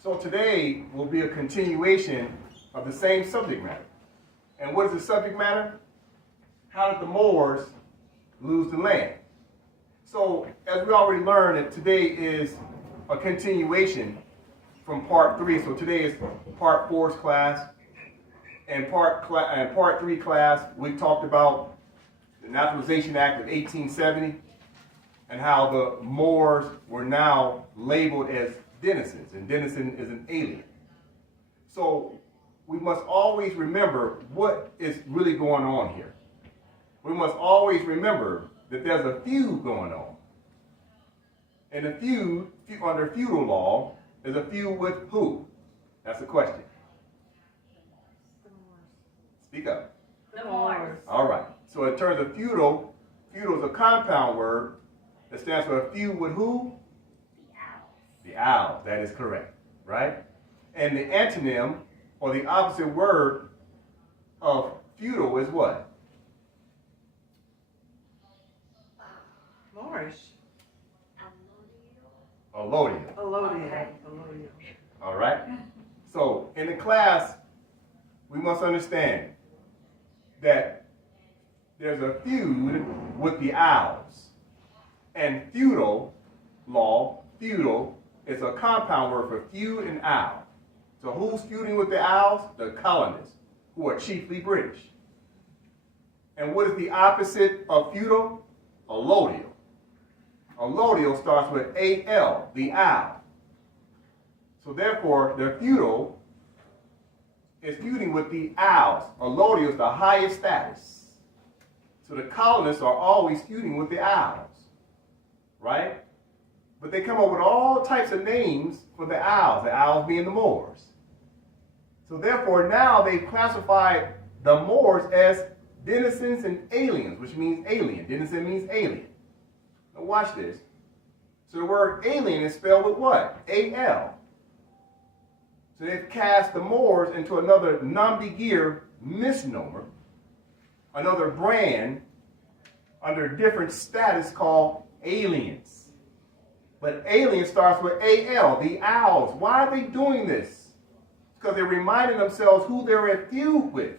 So today will be a continuation of the same subject matter. And what is the subject matter? How did the Moors lose the land? So as we already learned, that today is a continuation from part 3. So today is part 4's class. And part 3 class, we talked about the Naturalization Act of 1870 and how the Moors were now labeled as denizens, and denizen is an alien. So we must always remember what is really going on here. We must always remember that there's a feud going on. And a feud, under feudal law, is a feud with who? That's the question. Speak up. The Moors. All right. So in terms of feudal is a compound word that stands for a feud with who? The owls, that is correct, right? And the antonym, or the opposite word of feudal is what? Moorish. Allodial. All right? So in the class, we must understand that there's a feud with the owls. And feudal law, feudal, is a compound word for feud and owl. So who's feuding with the owls? The colonists, who are chiefly British. And what is the opposite of feudal? Allodial. Allodial starts with A-L, the owl. So therefore, the feudal is feuding with the owls. Allodial is the highest status. So the colonists are always feuding with the owls, right? But they come up with all types of names for the owls being the Moors. So therefore, now they've classified the Moors as denizens and aliens, which means alien. Denizen means alien. Now watch this. So the word alien is spelled with what? A-L. So they've cast the Moors into another non-begear misnomer, another brand under a different status called aliens. But alien starts with A-L, the owls. Why are they doing this? Because they're reminding themselves who they're at feud with.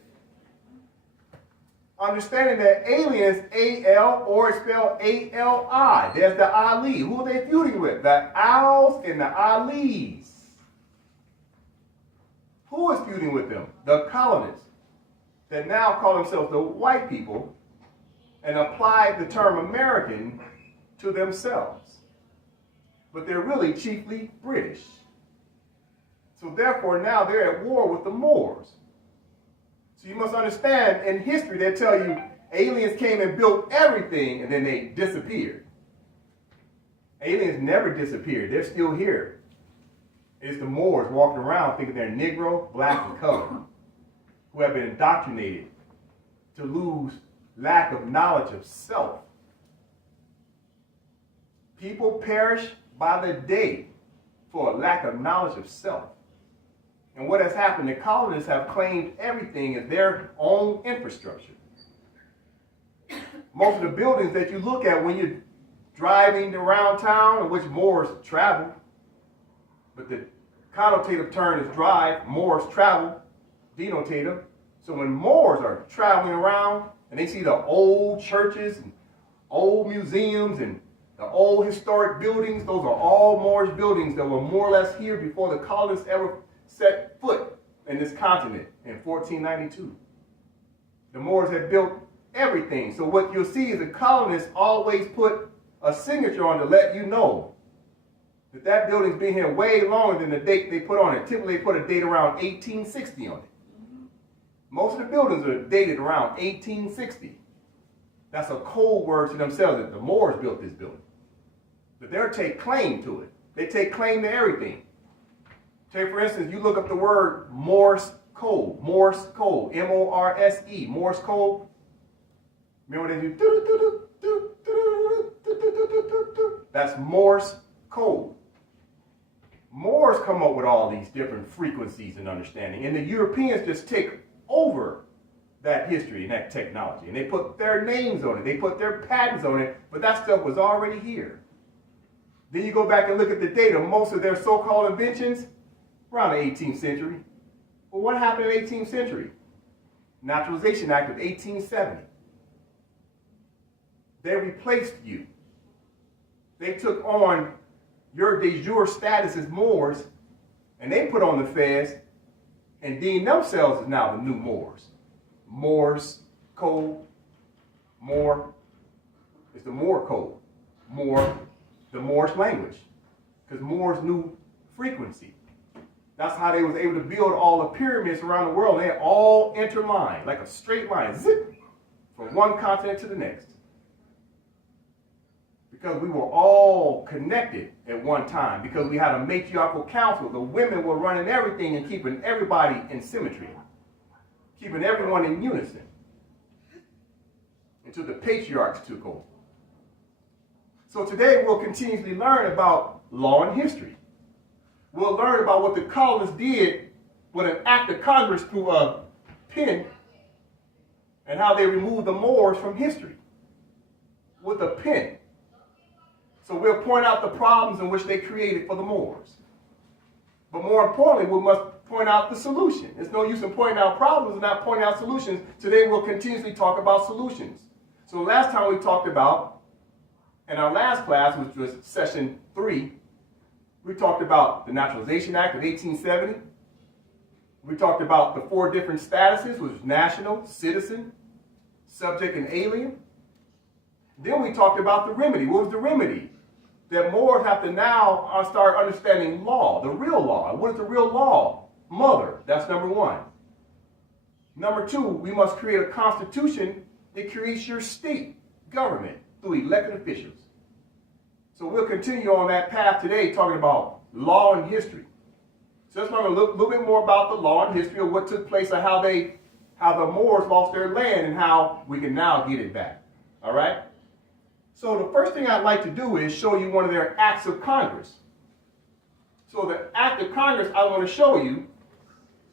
Understanding that alien is A-L or it's spelled A-L-I. There's the Ali. Who are they feuding with? The owls and the Alis. Who is feuding with them? The colonists that now call themselves the white people and apply the term American to themselves. But they're really chiefly British. So therefore now they're at war with the Moors. So you must understand, in history they tell you aliens came and built everything and then they disappeared. Aliens never disappeared. They're still here. It's the Moors walking around thinking they're Negro, black, and colored, who have been indoctrinated to lose lack of knowledge of self. People perish by the day for a lack of knowledge of self. And what has happened, the colonists have claimed everything as their own infrastructure. Most of the buildings that you look at when you're driving around town, in which Moors travel, but the connotative term is drive, Moors travel, denotative. So when Moors are traveling around and they see the old churches and old museums and the old historic buildings, those are all Moorish buildings that were more or less here before the colonists ever set foot in this continent in 1492. The Moors had built everything. So what you'll see is the colonists always put a signature on to let you know that that building's been here way longer than the date they put on it. Typically they put a date around 1860 on it. Most of the buildings are dated around 1860. That's a code word to themselves that the Moors built this building. But they'll take claim to it. They take claim to everything. Take, for instance, you look up the word Morse code, M-O-R-S-E, Morse code. Remember when they do? That's Morse code. Moors come up with all these different frequencies and understanding, and the Europeans just take over that history and that technology, and they put their names on it, they put their patents on it, but that stuff was already here. Then you go back and look at the data. Most of their so-called inventions around the 18th century. Well, what happened in the 18th century? Naturalization Act of 1870. They replaced you. They took on your de jure status as Moors, and they put on the fez and deemed themselves as now the new Moors. Moors code, Moor is the Moor code. Moor, the Moorish language, because Moors knew frequency. That's how they was able to build all the pyramids around the world. They all interlined, like a straight line, zip, from one continent to the next. Because we were all connected at one time, because we had a matriarchal council. The women were running everything and keeping everybody in symmetry, keeping everyone in unison, until the patriarchs took over. So today we'll continuously learn about law and history. We'll learn about what the colonists did with an act of Congress through a pen, and how they removed the Moors from history with a pen. So we'll point out the problems in which they created for the Moors. But more importantly, we must point out the solution. There's no use in pointing out problems and not pointing out solutions. Today we'll continuously talk about solutions. So last time we talked about, in our last class, which was session 3, we talked about the Naturalization Act of 1870. We talked about the 4 different statuses, which was national, citizen, subject, and alien. Then we talked about the remedy. What was the remedy? That Moors have to now start understanding law, the real law. What is the real law? Mother, that's number 1. Number 2, we must create a constitution that creates your state government through elected officials. So we'll continue on that path today, talking about law and history. So let's learn a little bit more about the law and history of what took place and how the Moors lost their land and how we can now get it back. All right? So the first thing I'd like to do is show you one of their acts of Congress. So the act of Congress I want to show you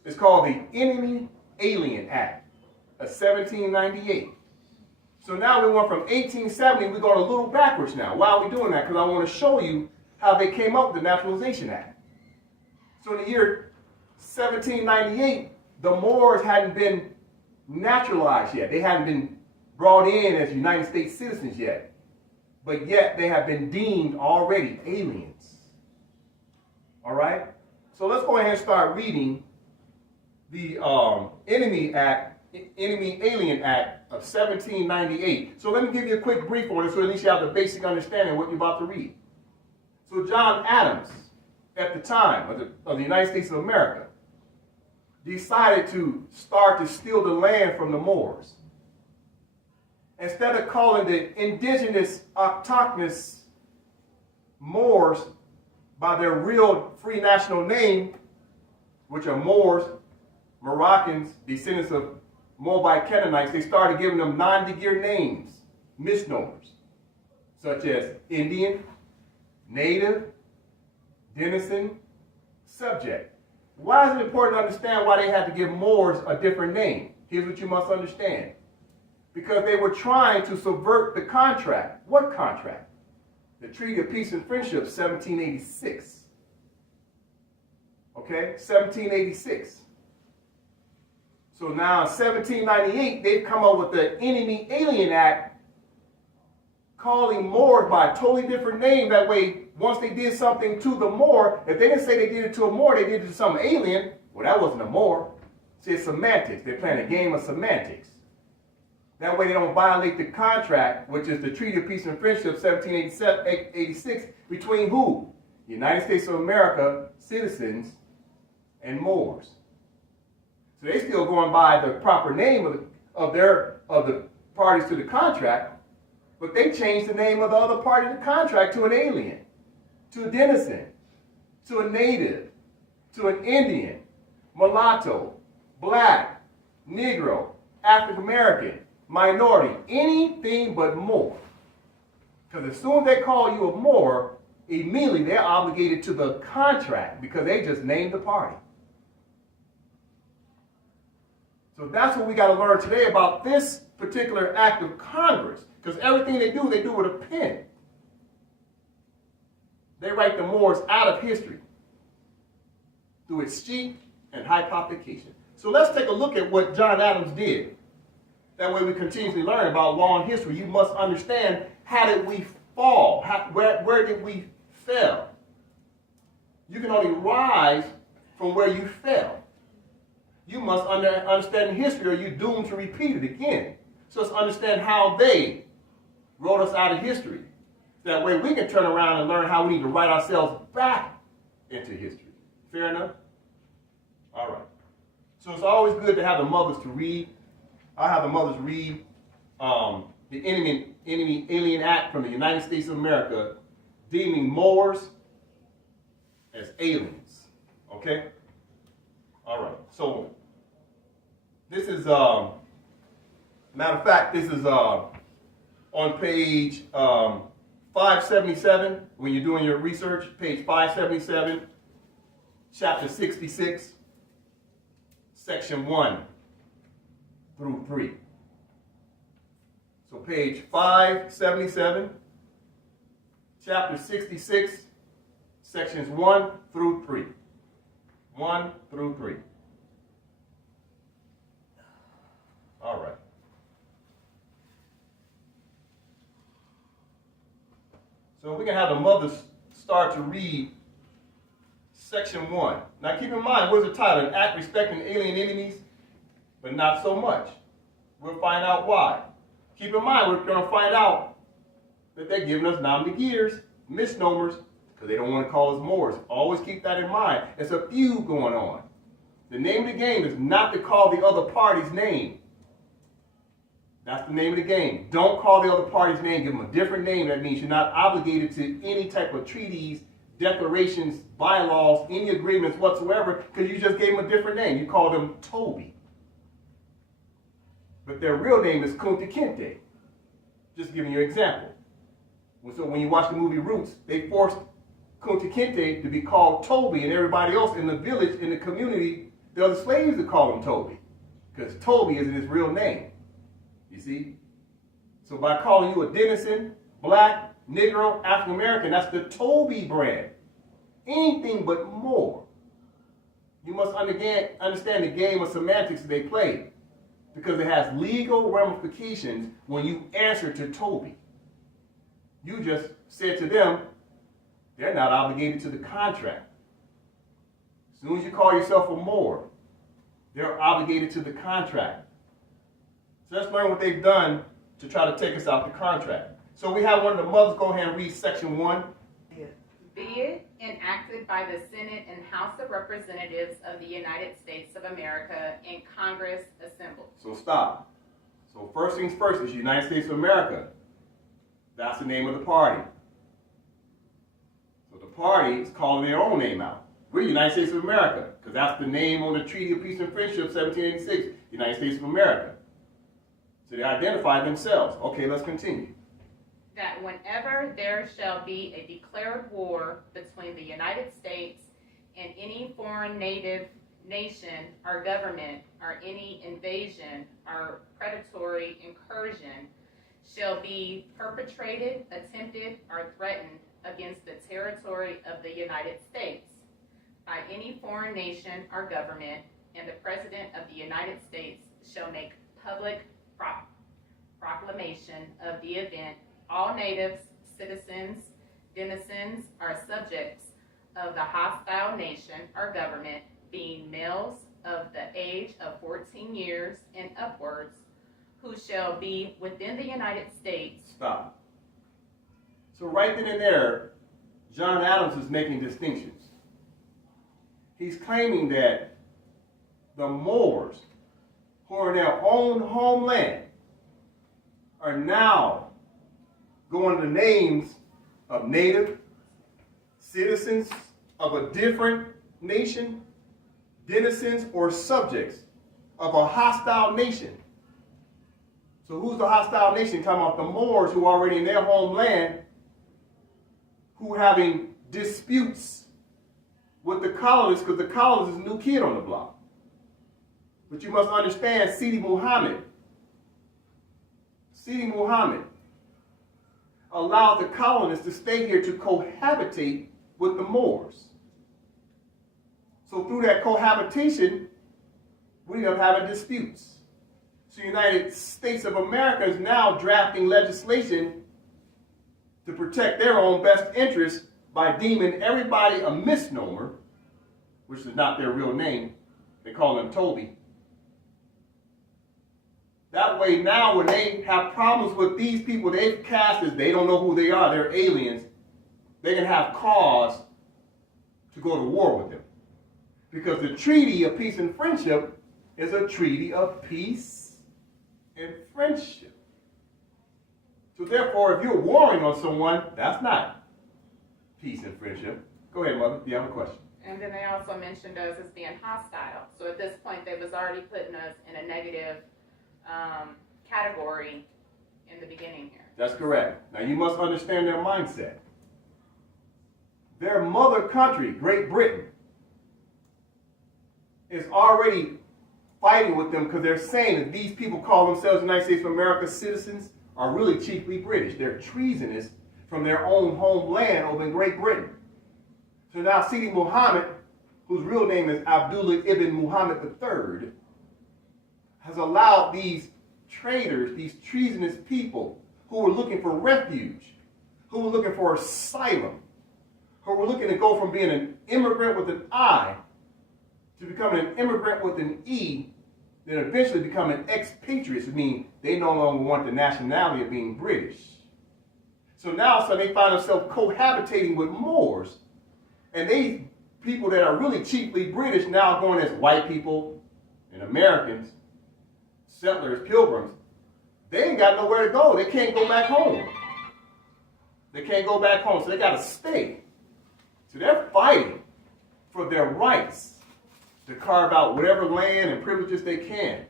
is called the Enemy Alien Act of 1798. So now we went from 1870, we're going a little backwards now. Why are we doing that? Because I want to show you how they came up with the Naturalization Act. So in the year 1798, the Moors hadn't been naturalized yet. They hadn't been brought in as United States citizens yet. But yet they have been deemed already aliens. All right? So let's go ahead and start reading the Enemy Alien Act of 1798. So let me give you a quick brief on it so at least you have the basic understanding of what you're about to read. So John Adams, at the time of the United States of America, decided to start to steal the land from the Moors. Instead of calling the indigenous autochthonous Moors by their real free national name, which are Moors, Moroccans, descendants of Moabite Canaanites, they started giving them non-de-jure names, misnomers, such as Indian, native, denizen, subject. Why is it important to understand why they had to give Moors a different name? Here's what you must understand. Because they were trying to subvert the contract. What contract? The Treaty of Peace and Friendship, 1786. Okay, 1786. So now in 1798, they've come up with the Enemy Alien Act, calling Moors by a totally different name. That way, once they did something to the Moor, if they didn't say they did it to a Moor, they did it to some alien. Well, that wasn't a Moor. See, it's semantics. They're playing a game of semantics. That way they don't violate the contract, which is the Treaty of Peace and Friendship, 1786, between who? The United States of America, citizens, and Moors. So they're still going by the proper name of the parties to the contract, but they changed the name of the other party to the contract to an alien, to a denizen, to a native, to an Indian, mulatto, black, Negro, African American, minority, anything but Moor. Because as soon as they call you a Moor, immediately they're obligated to the contract because they just named the party. So that's what we got to learn today about this particular act of Congress. Because everything they do with a pen. They write the Moors out of history. through escheat and hypothecation. So let's take a look at what John Adams did. That way we continuously learn about law and history. You must understand, how did we fall? Where did we fail? You can only rise from where you fell. You must understand history, or you're doomed to repeat it again. So let's understand how they wrote us out of history. That way we can turn around and learn how we need to write ourselves back into history. Fair enough? All right. So it's always good to have the mothers to read. I have the mothers read the Enemy Alien Act from the United States of America, deeming Moors as aliens. Okay? All right. So this is, matter of fact, this is on page 577, when you're doing your research, page 577, chapter 66, section 1 through 3. So page 577, chapter 66, sections 1 through 3. 1 through 3. All right. So we can have the mothers start to read section 1. Now keep in mind, what is the title? An act respecting alien enemies, but not so much. We'll find out why. Keep in mind, we're going to find out that they're giving us nom de guerres, misnomers, because they don't want to call us Moors. Always keep that in mind. It's a feud going on. The name of the game is not to call the other party's name. That's the name of the game. Don't call the other party's name. Give them a different name. That means you're not obligated to any type of treaties, declarations, bylaws, any agreements whatsoever, because you just gave them a different name. You called them Toby. But their real name is Kunta Kinte. Just giving you an example. So when you watch the movie Roots, they forced Kunta Kinte to be called Toby, and everybody else in the village, in the community, the other slaves would call him Toby, because Toby isn't his real name. You see? So by calling you a denizen, black, Negro, African American, that's the Toby brand. Anything but more. You must understand the game of semantics that they play, because it has legal ramifications when you answer to Toby. You just said to them, they're not obligated to the contract. As soon as you call yourself a Moor, they're obligated to the contract. So let's learn what they've done to try to take us out the contract. So we have one of the mothers go ahead and read section 1. Be it enacted by the Senate and House of Representatives of the United States of America and Congress assembled. So stop. So first things first is United States of America. That's the name of the party. So the party is calling their own name out. We're United States of America, because that's the name on the Treaty of Peace and Friendship, 1786, United States of America. So they identify themselves. Okay, let's continue. That whenever there shall be a declared war between the United States and any foreign native nation or government, or any invasion or predatory incursion shall be perpetrated, attempted, or threatened against the territory of the United States by any foreign nation or government, and the President of the United States shall make public proclamation of the event, all natives, citizens, denizens, or subjects of the hostile nation or government, being males of the age of 14 years and upwards, who shall be within the United States. Stop. So right then and there, John Adams is making distinctions. He's claiming that the Moors, who are in their own homeland, are now going to the names of native, citizens of a different nation, denizens or subjects of a hostile nation. So who's the hostile nation? Talking about the Moors, who are already in their homeland, who are having disputes with the colonists, because the colonists is a new kid on the block. But you must understand, Sidi Muhammad allowed the colonists to stay here to cohabitate with the Moors. So through that cohabitation, we end up having disputes. So the United States of America is now drafting legislation to protect their own best interests by deeming everybody a misnomer, which is not their real name. They call them Toby. That way now when they have problems with these people they've cast as they don't know who they are, they're aliens, they can have cause to go to war with them. Because the Treaty of Peace and Friendship is a treaty of peace and friendship. So therefore, if you're warring on someone, that's not peace and friendship. Go ahead, Mother, if you have a question. And then they also mentioned us as being hostile. So at this point, they was already putting us in a negative category in the beginning here. That's correct. Now you must understand their mindset. Their mother country, Great Britain, is already fighting with them because they're saying that these people call themselves United States of America citizens are really chiefly British. They're treasonous from their own homeland over in Great Britain. So now Sidi Muhammad, whose real name is Abdullah ibn Muhammad III, has allowed these traitors, these treasonous people who were looking for refuge, who were looking for asylum, who were looking to go from being an immigrant with an I to becoming an immigrant with an E, then eventually becoming expatriates, which means they no longer want the nationality of being British. So now they find themselves cohabitating with Moors, and these people that are really chiefly British now going as white people and Americans, settlers, pilgrims. They ain't got nowhere to go. They can't go back home. They can't go back home, so they got to stay. So they're fighting for their rights to carve out whatever land and privileges they can,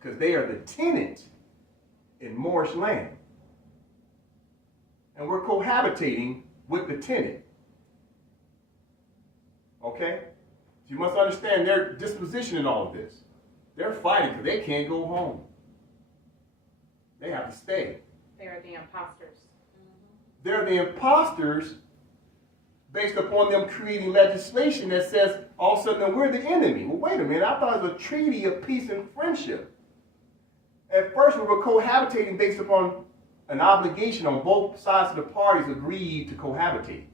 because they are the tenant in Moorish land. And we're cohabitating with the tenant. Okay? So you must understand their disposition in all of this. They're fighting because they can't go home. They have to stay. They are the imposters. They're the imposters based upon them creating legislation that says all of a sudden we're the enemy. Well, wait a minute. I thought it was a treaty of peace and friendship. At first, we were cohabitating based upon an obligation on both sides of the parties agreed to cohabitate.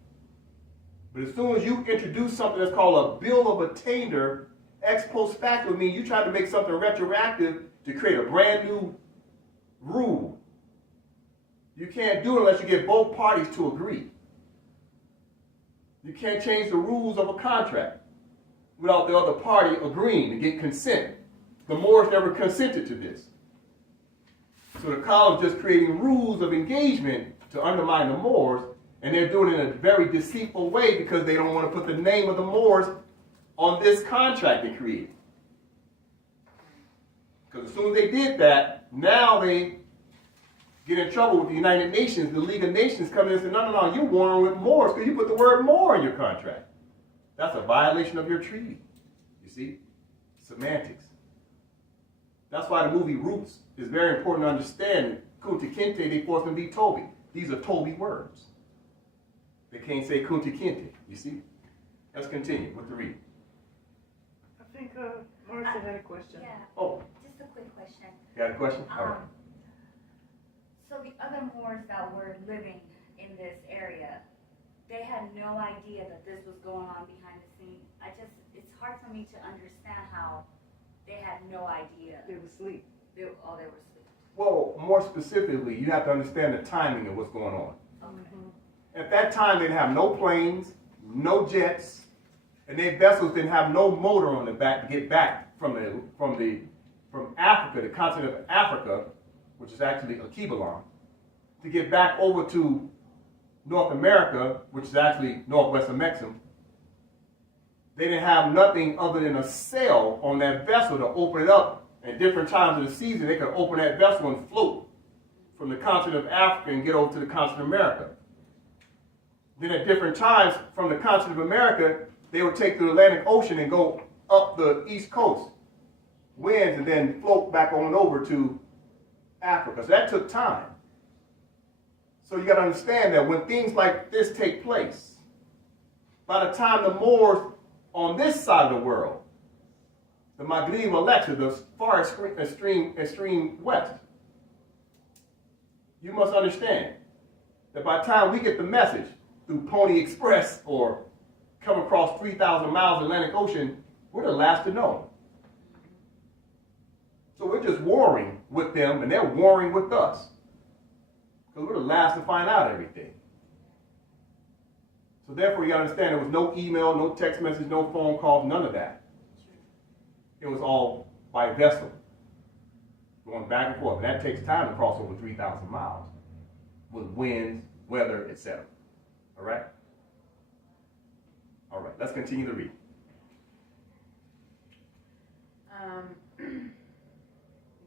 But as soon as you introduce something that's called a bill of attainder, ex post facto means you try to make something retroactive to create a brand new rule. You can't do it unless you get both parties to agree. You can't change the rules of a contract without the other party agreeing to get consent. The Moors never consented to this. So the column is just creating rules of engagement to undermine the Moors, and they're doing it in a very deceitful way because they don't want to put the name of the Moors on this contract they created. Because as soon as they did that, now they get in trouble with the United Nations. The League of Nations come in and say, no, you're warring with Moors because you put the word Moor in your contract. That's a violation of your treaty. You see? Semantics. That's why the movie Roots is very important to understand. Kunta Kinte, they force them to be Toby. These are Toby words. They can't say Kunta Kinte. You see? Let's continue with the reading. I think Marcia had a question. Yeah. Oh. Just a quick question. You got a question? All right. So the other Moors that were living in this area, they had no idea that this was going on behind the scenes. It's hard for me to understand how they had no idea. They were asleep. They were asleep. Well, more specifically, you have to understand the timing of what's going on. Okay. At that time, they didn't have no planes, no jets, and their vessels didn't have no motor on the back to get back from Africa, the continent of Africa, which is actually Akibalon, to get back over to North America, which is actually northwest of Mexico. They didn't have nothing other than a sail on that vessel to open it up. At different times of the season, they could open that vessel and float from the continent of Africa and get over to the continent of America. Then at different times from the continent of America, they would take the Atlantic Ocean and go up the east coast, winds, and then float back on over to Africa. So that took time. So you got to understand that when things like this take place, by the time the Moors on this side of the world, the Maghreb Alexa, the far extreme west, you must understand that by the time we get the message through Pony Express or come across 3,000 miles of Atlantic Ocean, we're the last to know. So we're just warring with them, and they're warring with us. Because we're the last to find out everything. So therefore, you got to understand there was no email, no text message, no phone calls, none of that. It was all by vessel, going back and forth. And that takes time to cross over 3,000 miles with winds, weather, etc. All right? All right, let's continue to read.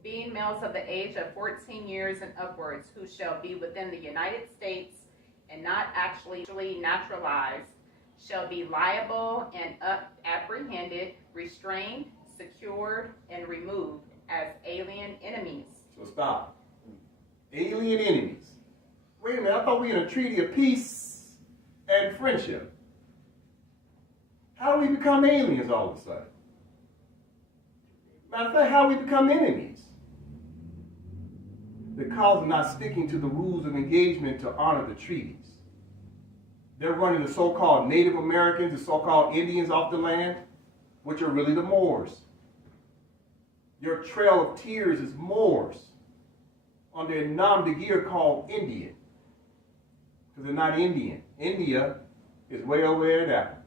Being males of the age of 14 years and upwards, who shall be within the United States and not actually naturalized, shall be liable and apprehended, restrained, secured, and removed as alien enemies. So stop. Alien enemies. Wait a minute, I thought we were in a treaty of peace and friendship. How do we become aliens all of a sudden? Matter of fact, how do we become enemies? Because of not sticking to the rules of engagement to honor the treaties. They're running the so-called Native Americans, the so-called Indians off the land, which are really the Moors. Your trail of tears is Moors on their nom de guerre called Indian. Because they're not Indian. India is way over there in Africa.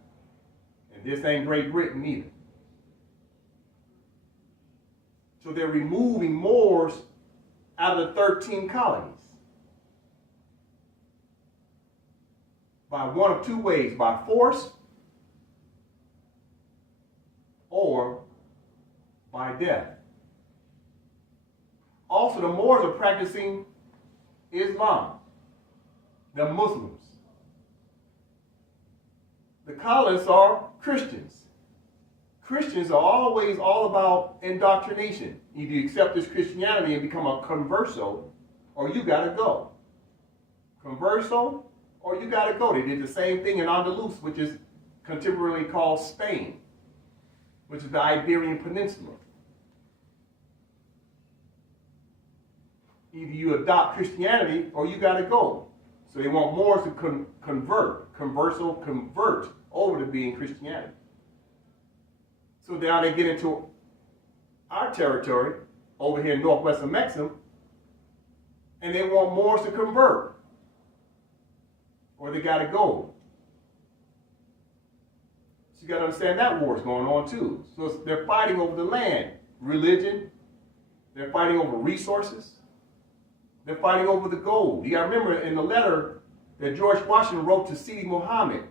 And this ain't Great Britain either. So they're removing Moors out of the 13 colonies. By one of two ways, by force or by death. Also, the Moors are practicing Islam. They're Muslims. The colonists are Christians. Christians are always all about indoctrination. Either you accept this Christianity and become a converso, or you got to go. Converso, or you got to go. They did the same thing in Andalus, which is contemporarily called Spain, which is the Iberian Peninsula. Either you adopt Christianity, or you got to go. So they want Moors to convert over to being Christianity. So now they get into our territory over here in northwestern Mexico, and they want Moors to convert, or they got to go. So you got to understand that war is going on too. So they're fighting over the land, religion. They're fighting over resources. They're fighting over the gold. You got to remember in the letter that George Washington wrote to Sidi Muhammad,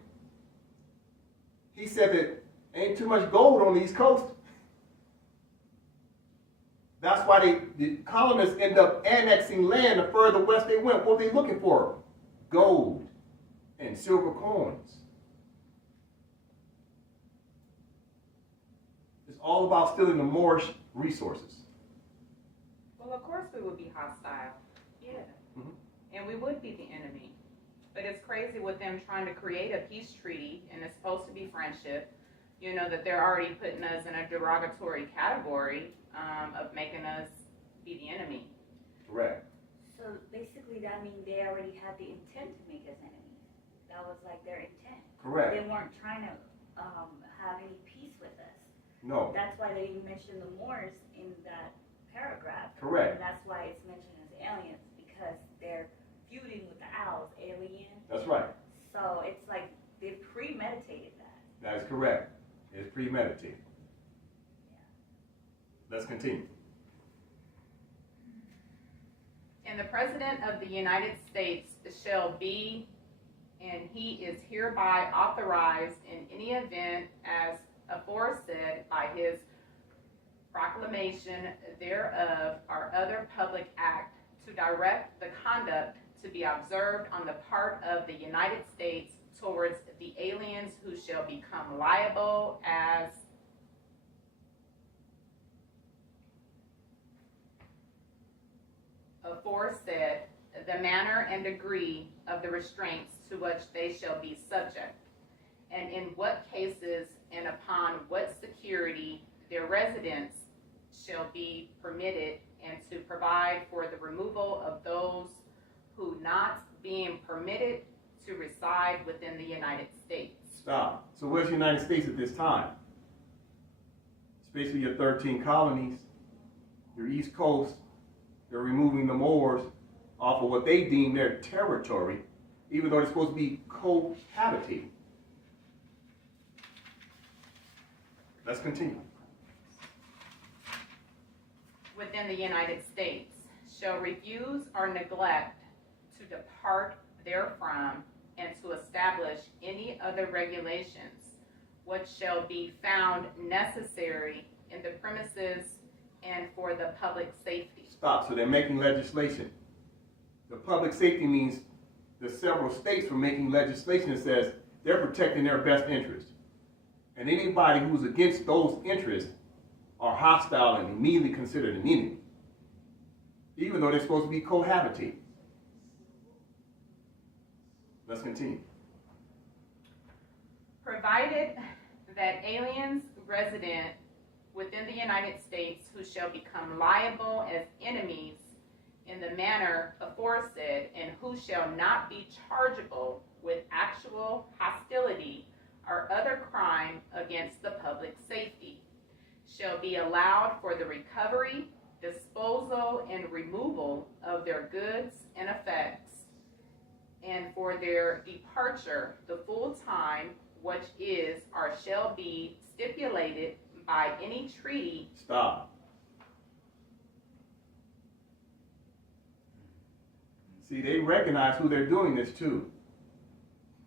he said that ain't too much gold on the East Coast. That's why the colonists end up annexing land the further west they went. What were they looking for? Gold and silver coins. It's all about stealing the Moorish resources. Well, of course we would be hostile. Yeah. Mm-hmm. And we would be the enemy. But it's crazy with them trying to create a peace treaty, and it's supposed to be friendship. You know, that they're already putting us in a derogatory category of making us be the enemy. Correct. So basically that means they already had the intent to make us enemies. That was like their intent. Correct. They weren't trying to have any peace with us. No. That's why they mentioned the Moors in that paragraph. Correct. And that's why it's mentioned as aliens, because they're feuding with the owls, alien. That's right. So it's like they premeditated that. That is correct. It's premeditated. Yeah. Let's continue. And the President of the United States shall be, and he is hereby authorized in any event as aforesaid by his proclamation thereof or other public act, to direct the conduct to be observed on the part of the United States towards the aliens who shall become liable as aforesaid, the manner and degree of the restraints to which they shall be subject, and in what cases and upon what security their residence shall be permitted, and to provide for the removal of those who not being permitted to reside within the United States. Stop. So where's the United States at this time? It's basically your 13 colonies, your East Coast. They're removing the Moors off of what they deem their territory, even though they're supposed to be cohabitating. Let's continue. Within the United States shall refuse or neglect to depart therefrom, and to establish any other regulations which shall be found necessary in the premises and for the public safety. Stop. So they're making legislation. The public safety means the several states were making legislation that says they're protecting their best interest. And anybody who's against those interests are hostile and immediately considered an enemy, even though they're supposed to be cohabitating. Let's continue. Provided that aliens resident within the United States who shall become liable as enemies in the manner aforesaid, and who shall not be chargeable with actual hostility or other crime against the public safety, shall be allowed for the recovery, disposal, and removal of their goods and effects, and for their departure the full time which is or shall be stipulated by any treaty. Stop. See, they recognize who they're doing this to.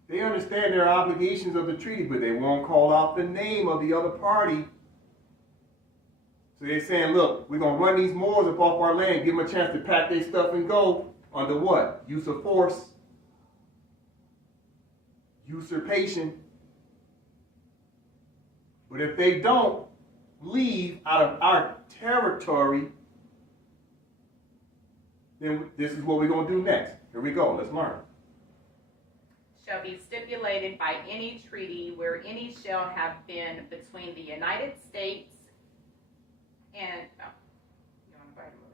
They understand their obligations of the treaty, but they won't call out the name of the other party. So they're saying, look, we're going to run these Moors up off our land, give them a chance to pack their stuff and go under what? Use of force, usurpation. But if they don't leave out of our territory, then this is what we're going to do next. Here we go. Let's learn. Shall be stipulated by any treaty where any shall have been between the United States and you want to go ahead and move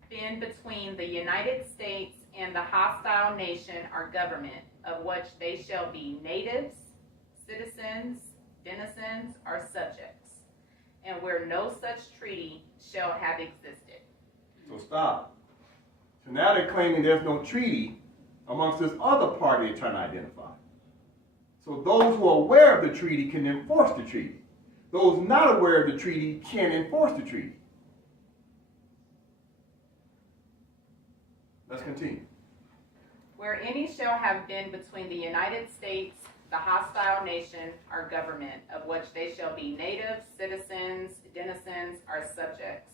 it? Been between the United States and the hostile nation or government, of which they shall be natives, citizens, denizens, or subjects, and where no such treaty shall have existed. So stop. So now they're claiming there's no treaty amongst this other party they're trying to identify. So those who are aware of the treaty can enforce the treaty. Those not aware of the treaty can't enforce the treaty. Let's continue. Where any shall have been between the United States, the hostile nation or government, of which they shall be natives, citizens, denizens, or subjects,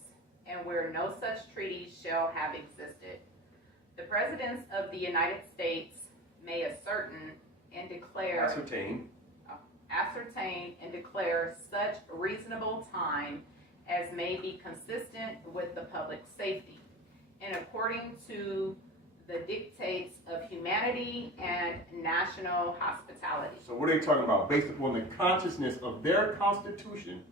and where no such treaty shall have existed. The presidents of the United States may ascertain and declare, Ascertain and declare such reasonable time as may be consistent with the public safety, and according to the dictates of humanity and national hospitality. So what are they talking about? Based upon the consciousness of their constitution,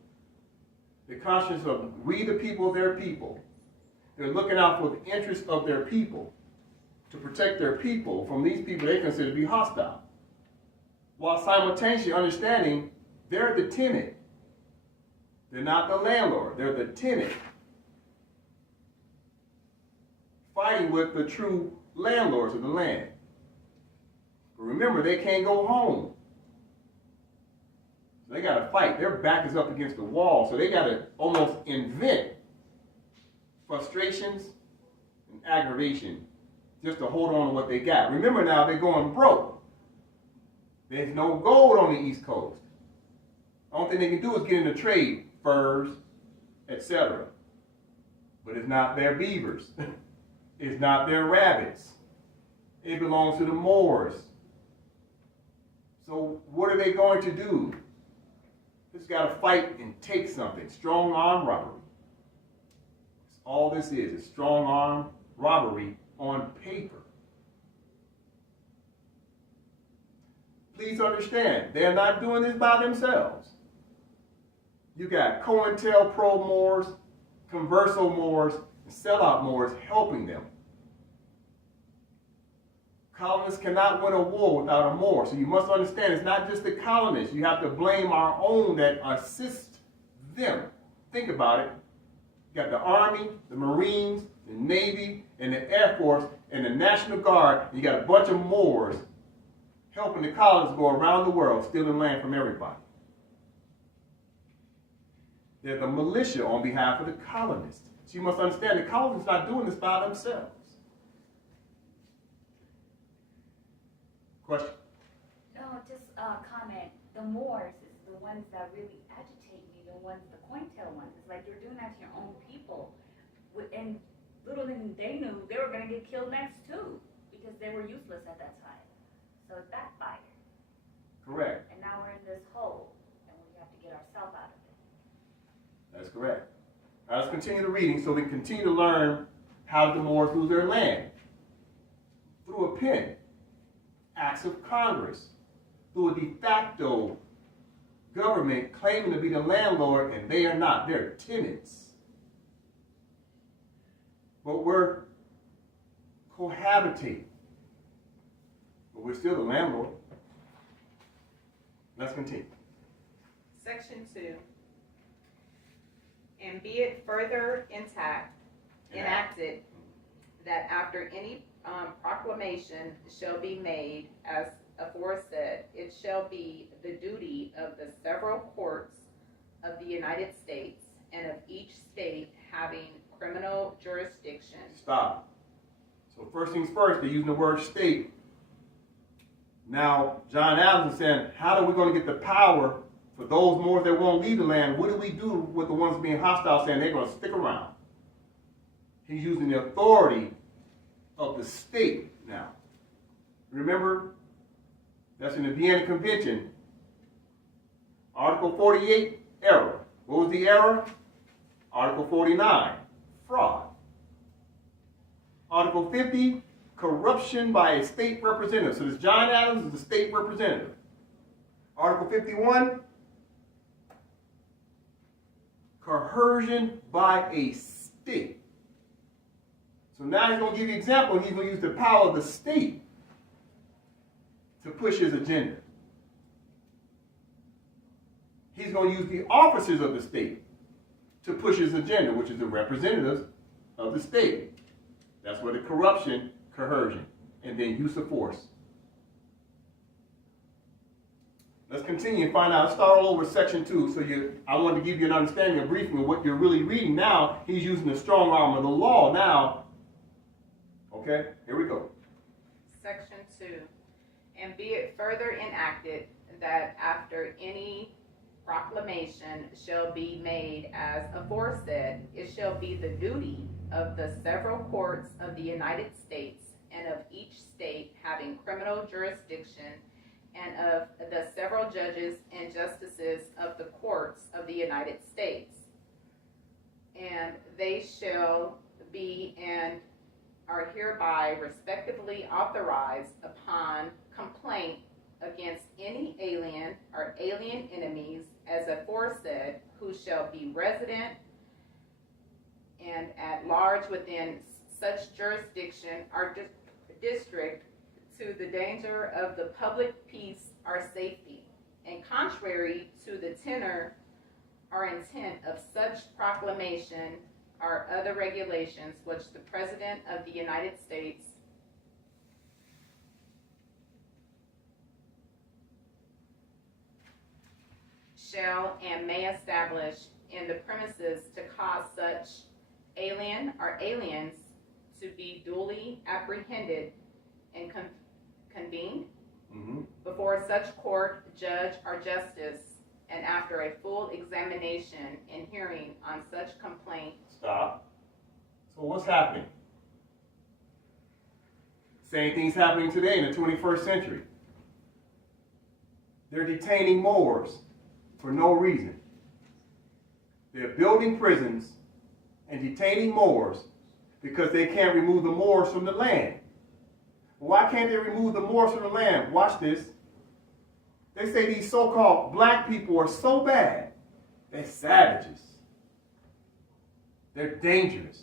the consciousness of we the people, their people. They're looking out for the interests of their people, to protect their people from these people they consider to be hostile, while simultaneously understanding they're the tenant. They're not the landlord, they're the tenant, fighting with the true landlords of the land. But remember, they can't go home. So they got to fight. Their back is up against the wall, so they got to almost invent frustrations and aggravation just to hold on to what they got. Remember now, they're going broke. There's no gold on the East Coast. The only thing they can do is get into trade, furs, etc. But it's not their beavers. It's not their rabbits. It belongs to the Moors. So what are they going to do? They just got to fight and take something. Strong arm robbery. all this is strong arm robbery on paper. Please understand, they're not doing this by themselves. You got COINTELPRO Moors, Converso Moors, and sellout Moors helping them. Colonists cannot win a war without a Moor. So you must understand, it's not just the colonists. You have to blame our own that assist them. Think about it. You got the Army, the Marines, the Navy, and the Air Force, and the National Guard. And you got a bunch of Moors helping the colonists go around the world, stealing land from everybody. They're the militia on behalf of the colonists. So you must understand, the colonists are not doing this by themselves. Question? No, just a comment. The Moors is the ones that really agitate me, the ones, the COINTEL ones. It's like you're doing that to your own people. And little did they knew they were going to get killed next too, because they were useless at that time. So it backfired. Correct. And now we're in this hole, and we have to get ourselves out of it. That's correct. Now let's continue the reading so we can continue to learn how the Moors lose their land. Through a pen, acts of Congress, through a de facto government claiming to be the landlord, and they are not. They're tenants. But we're cohabitating. But we're still the landlord. Let's continue. Section 2. And be it further enacted that after any proclamation shall be made as aforesaid, it shall be the duty of the several courts of the United States and of each state having criminal jurisdiction. Stop. So first things first, they're using the word state. Now, John Adams is saying, how are we going to get the power for those Moors that won't leave the land? What do we do with the ones being hostile saying they're going to stick around? He's using the authority of the state now. Remember, that's in the Vienna Convention. Article 48, error. What was the error? Article 49, fraud. Article 50, corruption by a state representative. So this John Adams is the state representative. Article 51, coercion by a state. So now he's going to give you an example, and he's going to use the power of the state to push his agenda. He's going to use the officers of the state to push his agenda, which is the representatives of the state. That's where the corruption, coercion, and then use of force. Let's continue and find out. Let's start all over section 2. So I want to give you an understanding, a briefing of what you're really reading. Now, he's using the strong arm of the law. Now, okay, here we go. Section 2. And be it further enacted that after any proclamation shall be made as aforesaid, it shall be the duty of the several courts of the United States and of each state having criminal jurisdiction, and of the several judges and justices of the courts of the United States. And they shall be and are hereby respectively authorized upon complaint against any alien or alien enemies as aforesaid, who shall be resident and at large within such jurisdiction or district, to the danger of the public peace or safety, and contrary to the tenor or intent of such proclamation or other regulations which the President of the United States shall and may establish in the premises to cause such alien or aliens to be duly apprehended and convened before such court, judge, or justice, and after a full examination and hearing on such complaint. Stop. So what's happening? Same thing's happening today in the 21st century. They're detaining Moors for no reason. They're building prisons and detaining Moors because they can't remove the Moors from the land. Why can't they remove the Moors from the land? Watch this. They say these so-called black people are so bad. They're savages. They're dangerous.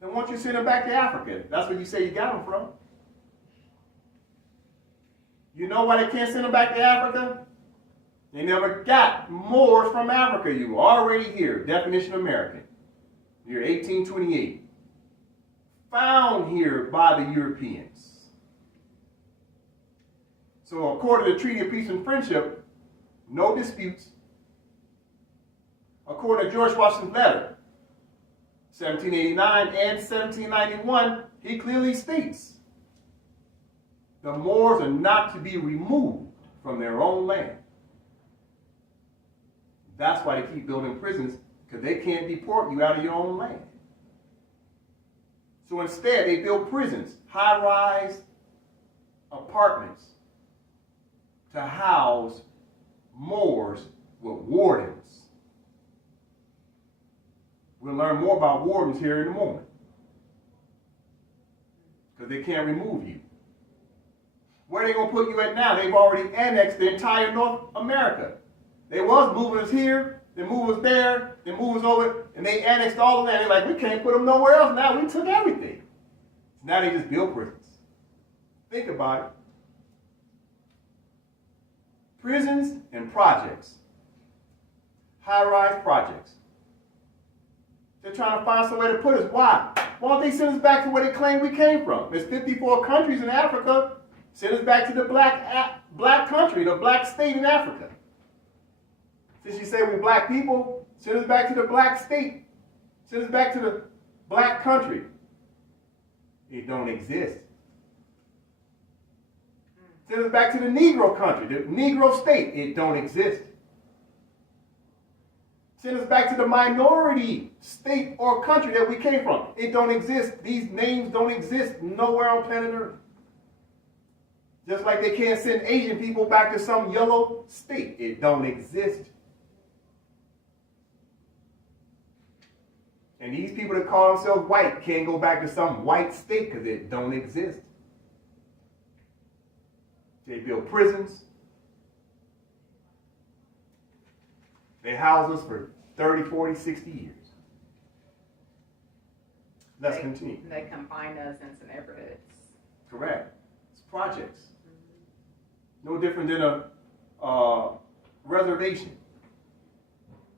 Then why don't you send them back to Africa? That's where you say you got them from. You know why they can't send them back to Africa? They never got Moors from Africa. You were already here. Definition American. Year 1828. Found here by the Europeans. So according to the Treaty of Peace and Friendship, no disputes. According to George Washington's letter, 1789 and 1791, he clearly states the Moors are not to be removed from their own land. That's why they keep building prisons, because they can't deport you out of your own land. So instead, they build prisons, high-rise apartments, to house Moors with wardens. We'll learn more about wardens here in a moment, because they can't remove you. Where are they going to put you at now? They've already annexed the entire North America. They was moving us here, they moved us there, they moved us over, and they annexed all the land. They're like, we can't put them nowhere else now. We took everything. So now they just build prisons. Think about it. Prisons and projects. High-rise projects. They're trying to find some way to put us. Why? Why don't they send us back to where they claim we came from? There's 54 countries in Africa. Send us back to the black country, the black state in Africa. Since you say we're black people, send us back to the black state. Send us back to the black country. It don't exist. Send us back to the Negro country, the Negro state. It don't exist. Send us back to the minority state or country that we came from. It don't exist. These names don't exist nowhere on planet Earth. Just like they can't send Asian people back to some yellow state. It don't exist. And these people that call themselves white can't go back to some white state because it don't exist. They build prisons. They house us for 30, 40, 60 years. Let's continue. They confine us into neighborhoods. Correct. It's projects. No different than a reservation.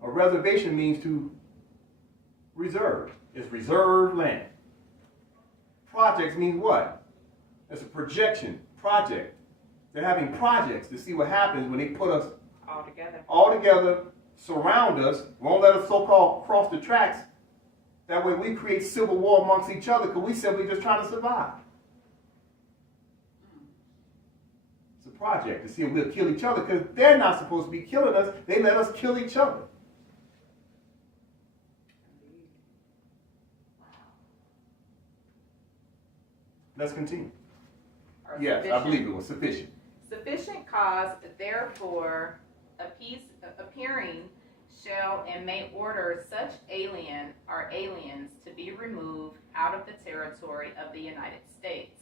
A reservation means to reserve. It's reserved land. Projects means what? It's a projection, project. They're having projects to see what happens when they put us all together, surround us, won't let us so-called cross the tracks. That way we create civil war amongst each other because we simply just trying to survive. It's a project to see if we'll kill each other because they're not supposed to be killing us. They let us kill each other. Let's continue. Yes, I believe it was sufficient. Sufficient cause, therefore, appearing shall and may order such alien or aliens to be removed out of the territory of the United States,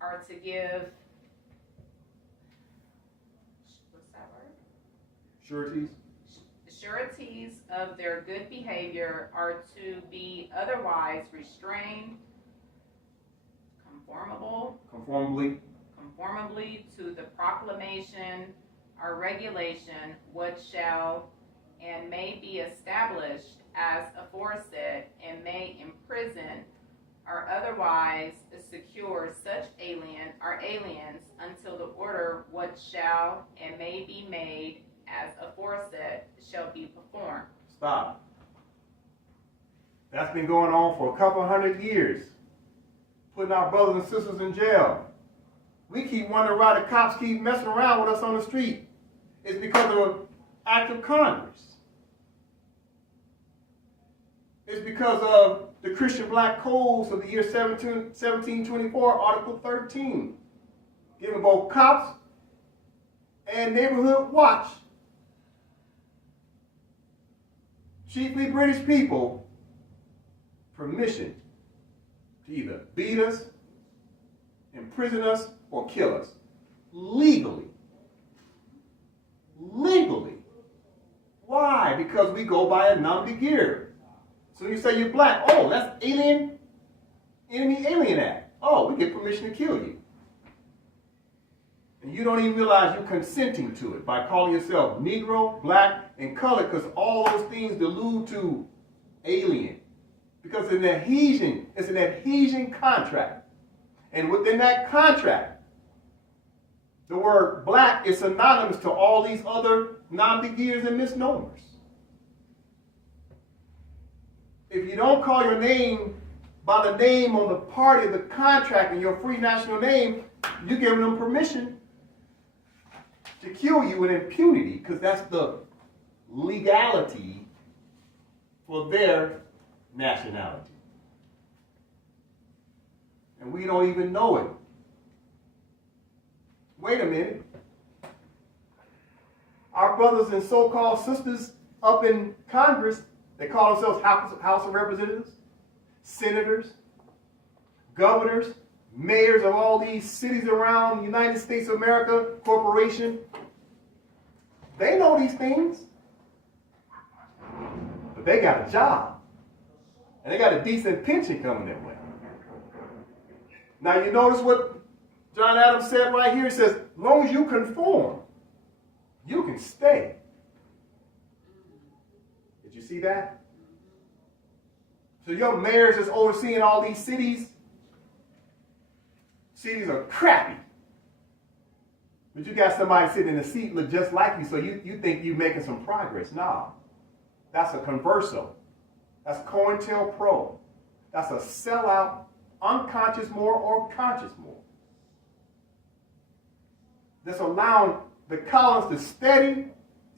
or to give, what's that word? Sureties. Sureties of their good behavior, are to be otherwise restrained, conformably to the proclamation or regulation what shall and may be established as aforesaid, and may imprison or otherwise secure such alien or aliens until the order what shall and may be made as aforesaid shall be performed. Stop. That's been going on for a couple 100 years. Putting our brothers and sisters in jail. We keep wondering why the cops keep messing around with us on the street. It's because of an act of Congress. It's because of the Christian Black Codes of the year 1724, Article 13, giving both cops and neighborhood watch, chiefly British people, permission to either beat us, imprison us, or kill us. Legally. Legally. Why? Because we go by a nom de guerre. So you say you're black. Oh, that's Enemy Alien Act. Oh, we get permission to kill you. And you don't even realize you're consenting to it by calling yourself Negro, black, and colored, because all those things allude to alien. Because it's an adhesion contract. And within that contract, the word black is synonymous to all these other nom de guerres and misnomers. If you don't call your name by the name on the party of the contract and your free national name, you're giving them permission to kill you with impunity, because that's the legality for their nationality. And we don't even know it. Wait a minute. Our brothers and so-called sisters up in Congress, they call themselves House of Representatives, senators, governors, mayors of all these cities around the United States of America, corporation. They know these things. But they got a job. And they got a decent pension coming their way. Now you notice what John Adams said right here. He says, as long as you conform, you can stay. Did you see that? So your mayors is overseeing all these cities. Cities are crappy. But you got somebody sitting in a seat look just like you, so you think you're making some progress. Nah. That's a converso. That's COINTELPRO. That's a sellout, unconscious Moor or conscious Moor. That's allowing the colonists to steady,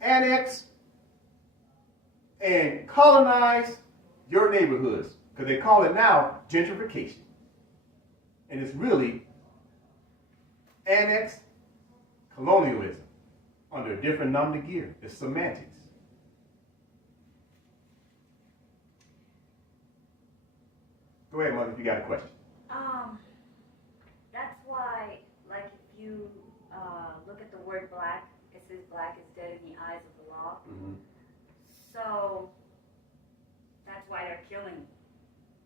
annex, and colonize your neighborhoods. Because they call it now gentrification. And it's really annex colonialism under a different nom de guerre. It's semantics. Go ahead, Mother, if you got a question. That's why, like, if you look at the word black, it says black is dead in the eyes of the law. Mm-hmm. So that's why they're killing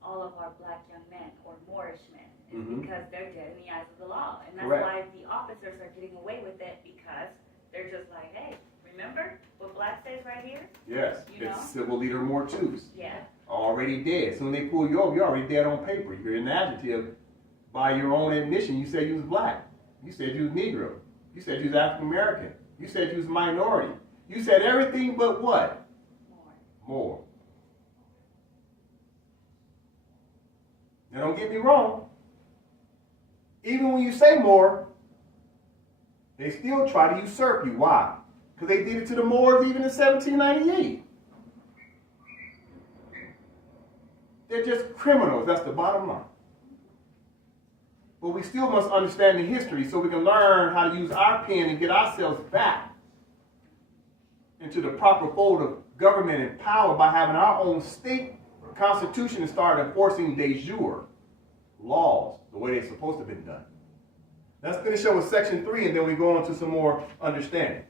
all of our black young men or Moorish men, is Mm-hmm. because they're dead in the eyes of the law. And that's Correct. why the officers are getting away with it, because they're just like, hey, remember what black says right here? Yes, You it's know? civiliter mortuus. Yeah. Already dead. Soon they pull you over, you're already dead on paper. You're an adjective by your own admission. You said you was black. You said you was Negro. You said you was African American. You said you was minority. You said everything but what? More. Now don't get me wrong. Even when you say more, they still try to usurp you. Why? Because they did it to the Moors even in 1798. They're just criminals. That's the bottom line. But we still must understand the history so we can learn how to use our pen and get ourselves back into the proper fold of government and power by having our own state constitution and start enforcing de jure laws the way they're supposed to have been done. Let's finish up with section 3 and then we go on to some more understanding.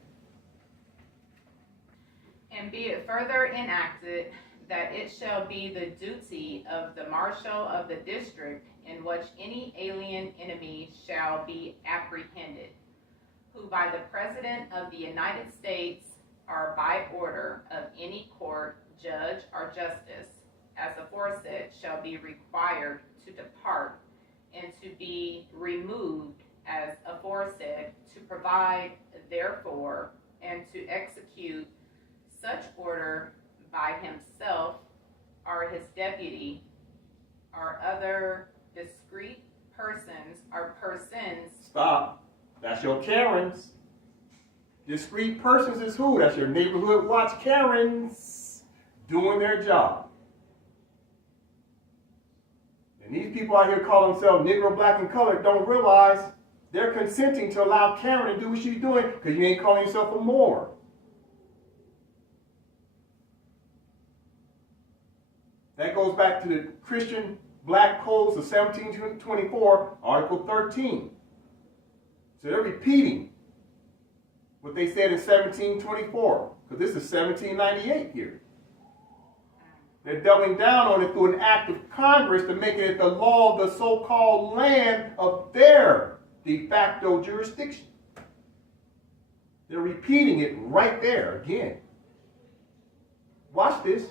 And be it further enacted that it shall be the duty of the marshal of the district in which any alien enemy shall be apprehended, who by the President of the United States or by order of any court, judge, or justice, as aforesaid, shall be required to depart and to be removed as aforesaid, to provide therefore and to execute such order by himself or his deputy or other discreet persons or persons. Stop. That's your Karens. Discreet persons is who? That's your neighborhood watch Karens doing their job. And these people out here call themselves Negro, black, and colored don't realize they're consenting to allow Karen to do what she's doing because you ain't calling yourself a Moor. That goes back to the Christian Black Codes of 1724, Article 13. So they're repeating what they said in 1724, because this is 1798 here. They're doubling down on it through an act of Congress to make it the law of the so-called land of their de facto jurisdiction. They're repeating it right there again. Watch this.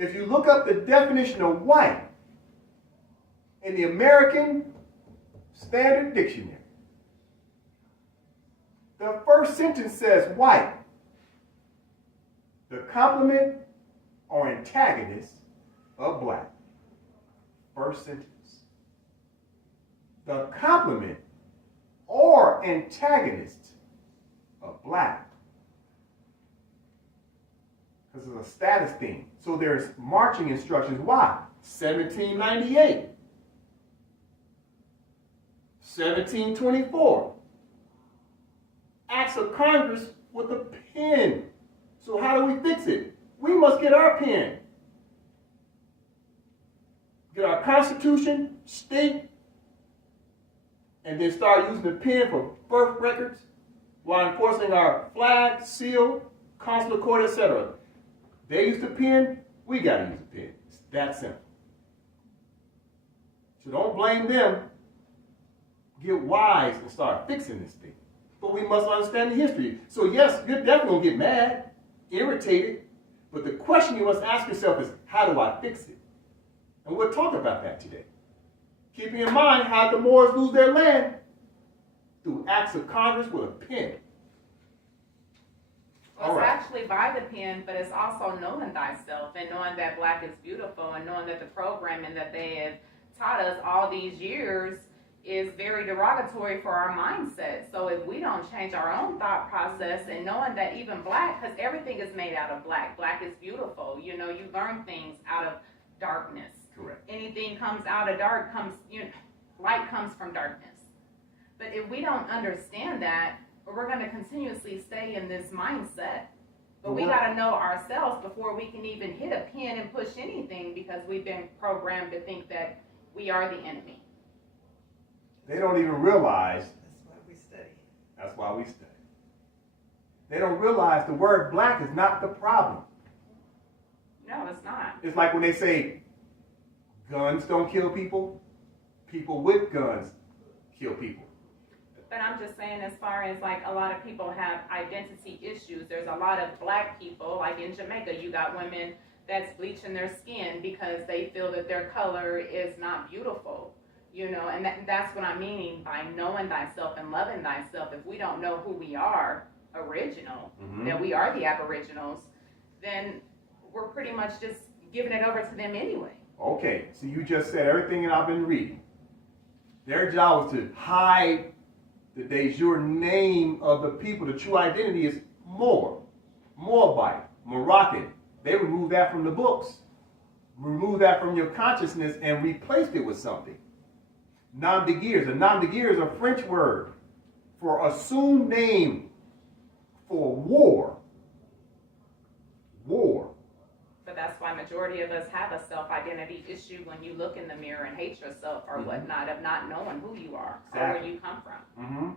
If you look up the definition of white in the American Standard Dictionary, the first sentence says white, the complement or antagonist of black. First sentence. The complement or antagonist of black. Because it's a status thing. So there's marching instructions. Why? 1798. 1724. Acts of Congress with a pen. So how do we fix it? We must get our pen. Get our Constitution, state, and then start using the pen for birth records while enforcing our flag, seal, consular court, etc. They use the pen, we got to use the pen. It's that simple. So don't blame them. Get wise and start fixing this thing. But we must understand the history. So yes, you're definitely going to get mad, irritated, but the question you must ask yourself is, how do I fix it? And we'll talk about that today. Keeping in mind how the Moors lose their land through acts of Congress with a pen. Well, it's actually by the pen, but it's also knowing thyself and knowing that black is beautiful and knowing that the programming that they have taught us all these years is very derogatory for our mindset. So if we don't change our own thought process and knowing that even black, because everything is made out of black. Black is beautiful. You know, you learn things out of darkness. Correct. Anything Comes out of dark light comes from darkness. But if we don't understand that, we're going to continuously stay in this mindset. But we got to know ourselves before we can even hit a pen and push anything, because we've been programmed to think that we are the enemy. They don't even realize. That's why we study. That's why we study. They don't realize the word black is not the problem. No, it's not. It's like when they say guns don't kill people, people with guns kill people. But I'm just saying, as far as like a lot of people have identity issues, there's a lot of black people, like in Jamaica, you got women that's bleaching their skin because they feel that their color is not beautiful, you know, and that's what I'm meaning by knowing thyself and loving thyself. If we don't know who we are, original, that we are the aboriginals, then we're pretty much just giving it over to them anyway. Okay, so you just said everything that I've been reading. Their job was to hide the de jure name of the people. The true identity is Moor, Moabite, Moroccan. They removed that from the books, removed that from your consciousness, and replaced it with something. Nom de guerre. A nom de guerre is a French word for assumed name for war. War. But that's why majority of us have a self-identity issue when you look in the mirror and hate yourself or whatnot, of not knowing who you are or where you come from.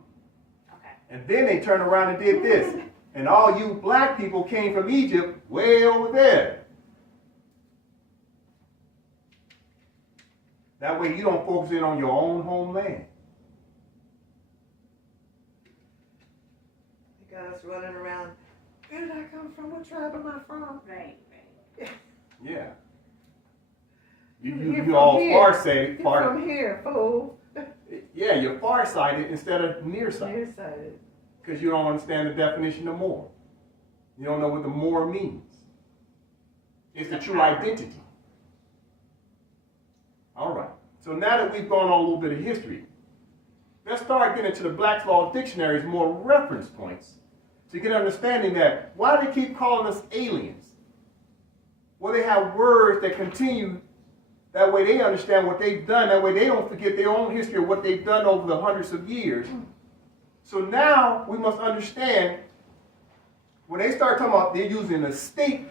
Okay. And then they turned around and did this. And all you black people came from Egypt way over there. That way you don't focus in on your own homeland. The guys running around, where did I come from? What tribe am I from? Right. Yeah. You're You all from farsighted. You're from here, fool. Yeah, you're farsighted instead of nearsighted. Nearsighted. Because you don't understand the definition of Moor. You don't know what the Moor means. It's the true identity. All right. So now that we've gone on a little bit of history, let's start getting into the Black's Law Dictionary's more reference points to get an understanding that why do they keep calling us aliens? Well, they have words that continue. That way they understand what they've done. That way they don't forget their own history of what they've done over the hundreds of years. So now we must understand when they start talking about they're using a state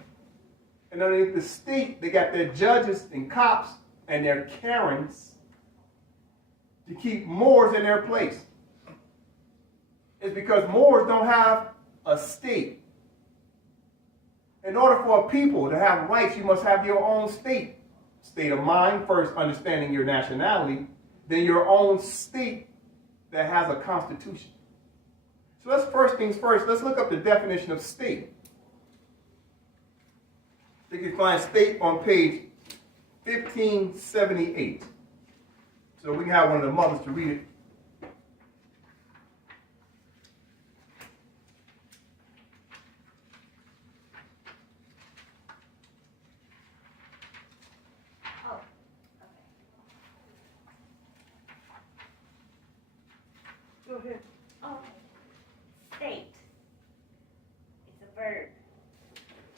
And underneath the state, they got their judges and cops and their Karens to keep Moors in their place. It's because Moors don't have a state. In order for a people to have rights, you must have your own state. State of mind, first understanding your nationality, then your own state that has a constitution. So let's first things first, let's look up the definition of state. You can find state on page 1578. So we can have one of the mothers to read it. Oh, okay. Go ahead. Oh, state. It's a verb.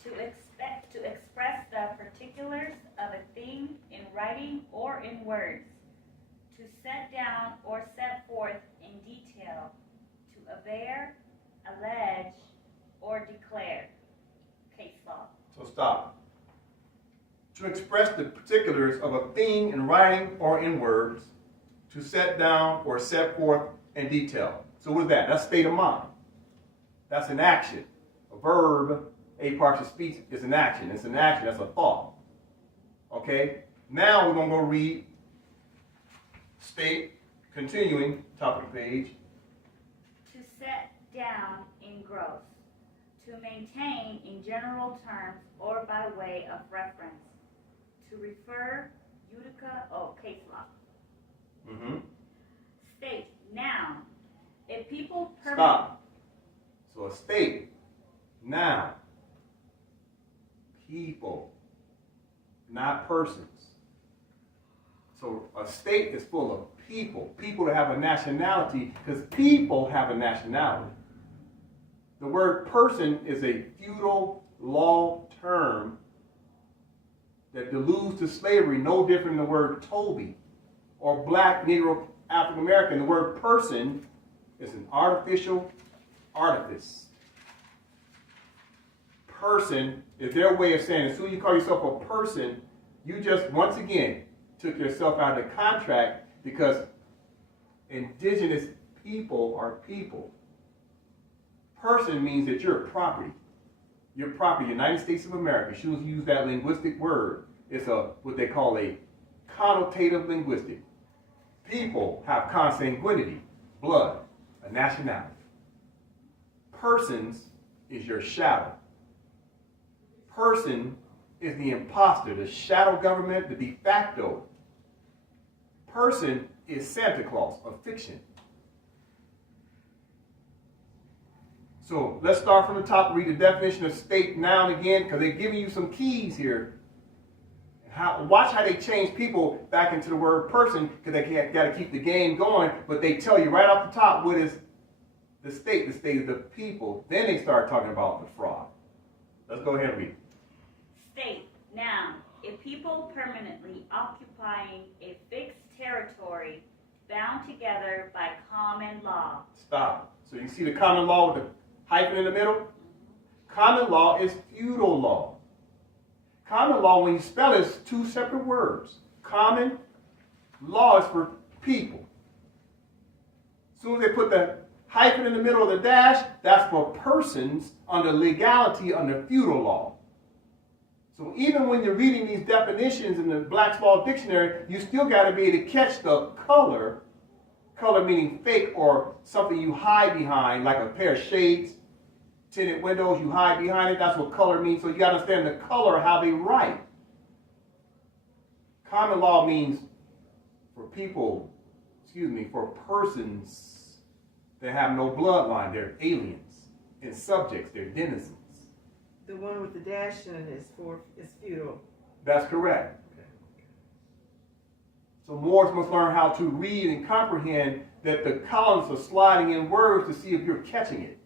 To express the particulars of a thing in writing or in words. To set down or set forth in detail. To aver, allege, or declare. Case law. So stop. To express the particulars of a thing in writing or in words. To set down or set forth in detail. So what is that? That's state of mind. That's an action. A verb, a partial speech, is an action. It's an action. That's a thought. Okay? Now we're going to go read state, continuing, top of the page. To set down in gross. To maintain in general terms or by way of reference. To refer, judica, case law. Mm-hmm. State, noun. If people Stop. So a state, noun, people, not persons. So a state is full of people. People that have a nationality, because people have a nationality. The word person is a feudal law term that alludes to slavery, no different than the word Toby or black, Negro, African American. The word person is an artificial artifice. Person is their way of saying, as soon as you call yourself a person, you just, once again, took yourself out of the contract, because indigenous people are people. Person means that you're property. You're property. United States of America. She use that linguistic word. It's what they call a connotative linguistic. People have consanguinity, blood, a nationality. Persons is your shadow. Person is the imposter, the shadow government, the de facto. Person is Santa Claus, a fiction. So let's start from the top, read the definition of state, noun again, because they're giving you some keys here. Watch how they change people back into the word person, because they got to keep the game going, but they tell you right off the top what is the state. The state is the people. Then they start talking about the fraud. Let's go ahead and read. State, noun, a people permanently occupying a fixed territory bound together by common law. Stop. So you see the common law with the hyphen in the middle? Common law is feudal law. Common law, when you spell it, is two separate words. Common law is for people. As soon as they put the hyphen in the middle of the dash, that's for persons under legality, under feudal law. So even when you're reading these definitions in the Black's Law Dictionary, you still got to be able to catch the color. Color meaning fake or something you hide behind, like a pair of shades, tinted windows, you hide behind it. That's what color means. So you got to understand the color, how they write. Common law means for people, for persons that have no bloodline. They're aliens and subjects. They're denizens. The one with the dash in it is feudal. That's correct. So Moors must learn how to read and comprehend that the columns are sliding in words to see if you're catching it.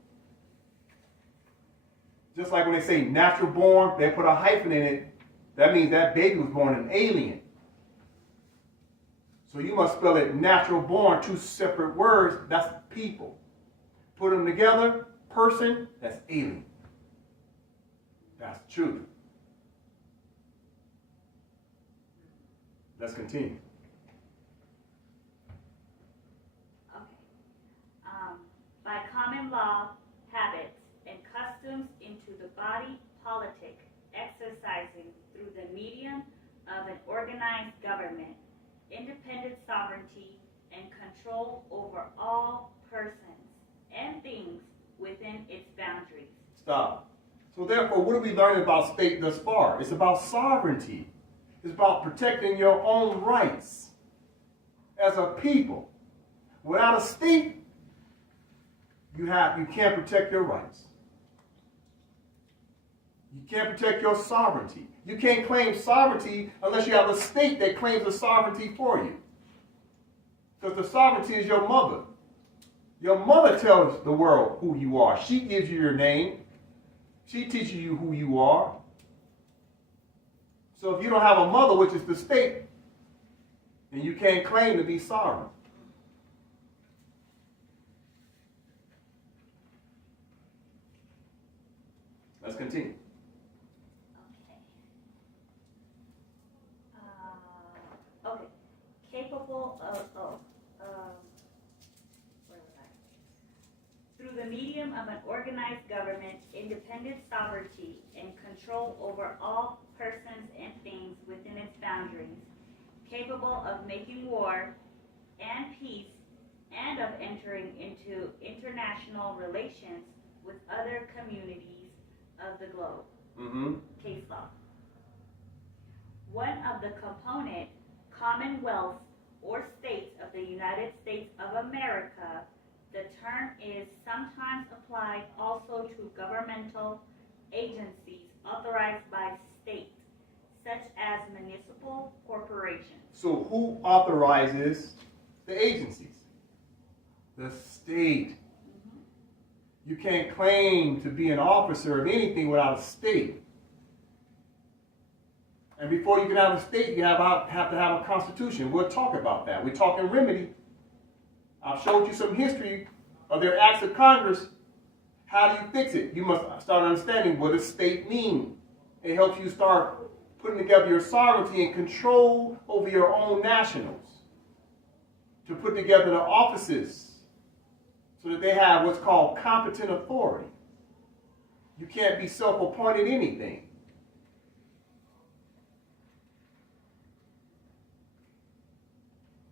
Just like when they say natural born, they put a hyphen in it. That means that baby was born an alien. So you must spell it natural born, two separate words. That's people. Put them together, person, that's alien. That's truth. Let's continue. Okay. By common law, habits, and customs into the body politic, exercising through the medium of an organized government, independent sovereignty, and control over all persons and things within its boundaries. Stop. So therefore, what are we learning about state thus far? It's about sovereignty. It's about protecting your own rights as a people. Without a state, you can't protect your rights. You can't protect your sovereignty. You can't claim sovereignty unless you have a state that claims the sovereignty for you. Because the sovereignty is your mother. Your mother tells the world who you are. She gives you your name. She teaches you who you are. So if you don't have a mother, which is the state, then you can't claim to be sovereign. Let's continue. Okay. Capable of, where was I? Through the medium of an organized government, independent sovereignty, and control over all persons and things within its boundaries, capable of making war and peace, and of entering into international relations with other communities of the globe. Case law. One of the component commonwealths or states of the United States of America, the term is sometimes applied also to governmental agencies authorized by state, such as municipal corporations. So who authorizes the agencies? The state. You can't claim to be an officer of anything without a state. And before you can have a state, you have to have a constitution. We'll talk about that. We're talking remedy. I've showed you some history of their acts of Congress. How do you fix it? You must start understanding what does state mean. It helps you start putting together your sovereignty and control over your own nationals. To put together the offices so that they have what's called competent authority. You can't be self-appointed anything.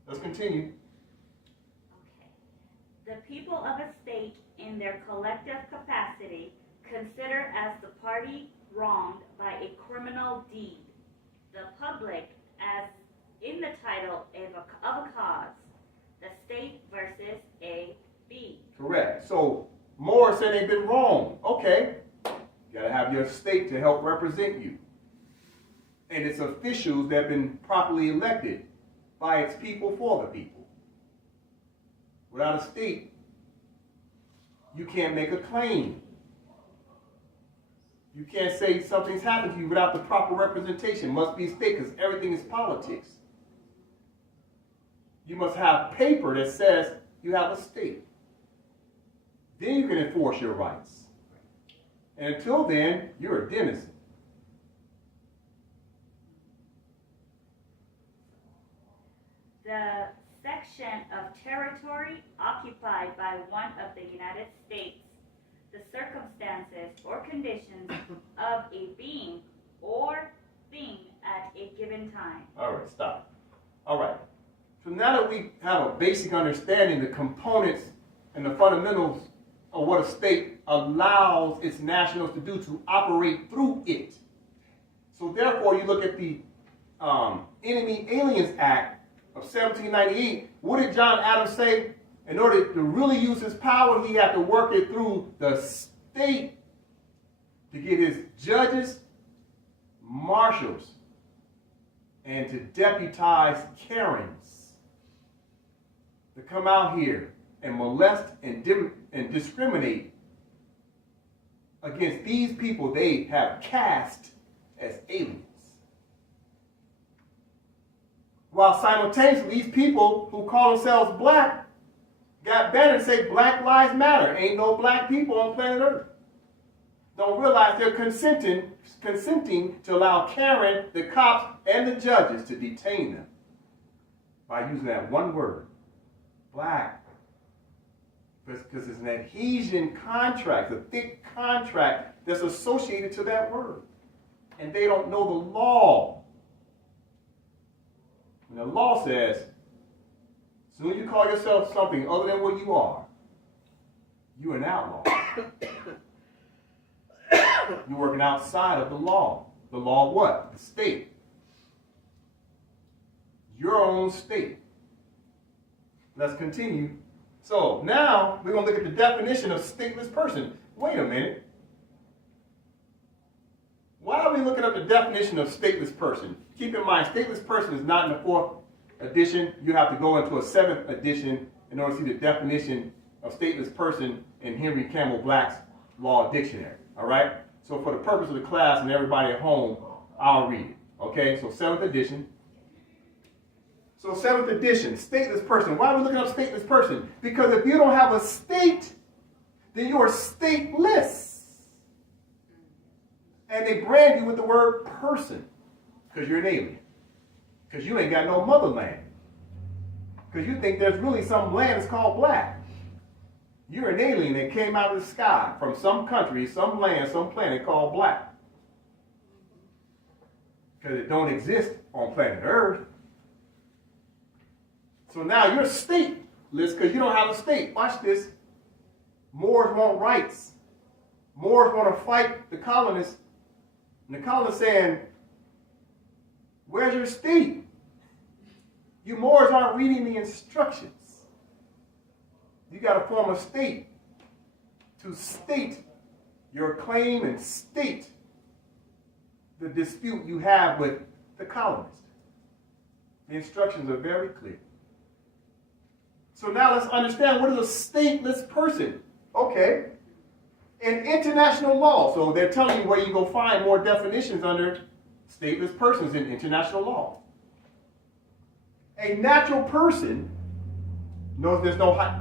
Let's continue. Okay. The people of a state in their collective capacity consider as the party wronged by a criminal deed, the public as in the title of a cause, the state versus a B. Correct. So Moore said they've been wrong. Okay. You gotta have your state to help represent you. And its officials that have been properly elected by its people for the people. Without a state, you can't make a claim. You can't say something's happened to you without the proper representation. Must be state because everything is politics. You must have paper that says you have a state. Then you can enforce your rights. And until then, you're a denizen. The section of territory occupied by one of the United States, the circumstances or conditions of a being or thing at a given time. All right, stop. All right. So now that we have a basic understanding, the components and the fundamentals of what a state allows its nationals to do to operate through it. So therefore, you look at the Enemy Aliens Act of 1798. What did John Adams say? In order to really use his power, he had to work it through the state to get his judges, marshals, and to deputize Karens to come out here and molest and discriminate against these people they have cast as aliens. While simultaneously, these people who call themselves black got better and say Black Lives Matter. Ain't no black people on planet Earth. Don't realize they're consenting to allow Karen, the cops, and the judges to detain them by using that one word, black. Because it's an adhesion contract, a thick contract that's associated to that word. And they don't know the law. And the law says, as soon as you call yourself something other than what you are, you're an outlaw. You're working outside of the law. The law of what? The state. Your own state. Let's continue. So now we're going to look at the definition of stateless person. Wait a minute. Why are we looking up the definition of stateless person? Keep in mind, stateless person is not in the 4th edition. You have to go into a 7th edition in order to see the definition of stateless person in Henry Campbell Black's Law Dictionary. All right? So for the purpose of the class and everybody at home, I'll read it. Okay? So 7th edition. So 7th edition, stateless person. Why are we looking up stateless person? Because if you don't have a state, then you are stateless. And they brand you with the word person because you're an alien. Because you ain't got no motherland. Because you think there's really some land that's called black. You're an alien that came out of the sky from some country, some land, some planet called black. Because it don't exist on planet Earth. So now you're stateless because you don't have a state. Watch this. Moors want rights. Moors want to fight the colonists. And the colonists saying, where's your state? You Moors aren't reading the instructions. You got to form a state to state your claim and state the dispute you have with the colonists. The instructions are very clear. So now let's understand, what is a stateless person? Okay. In international law, so they're telling you where you go find more definitions under stateless persons in international law. A natural person, notice there's no hyphen.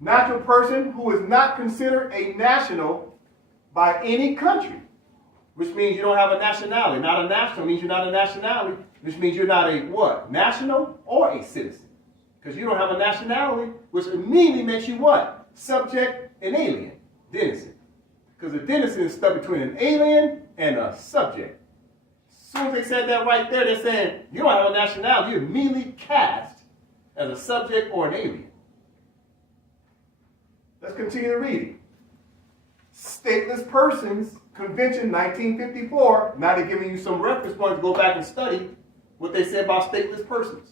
Natural person who is not considered a national by any country, which means you don't have a nationality. Not a national means you're not a nationality, which means you're not a what? National or a citizen. Because you don't have a nationality, which immediately makes you what? Subject and alien. Denizen. Because a denizen is stuck between an alien and a subject. As soon as they said that right there, they're saying you don't have a nationality. You're immediately cast as a subject or an alien. Let's continue to read. Stateless Persons Convention 1954. Now they're giving you some reference points to go back and study what they said about stateless persons.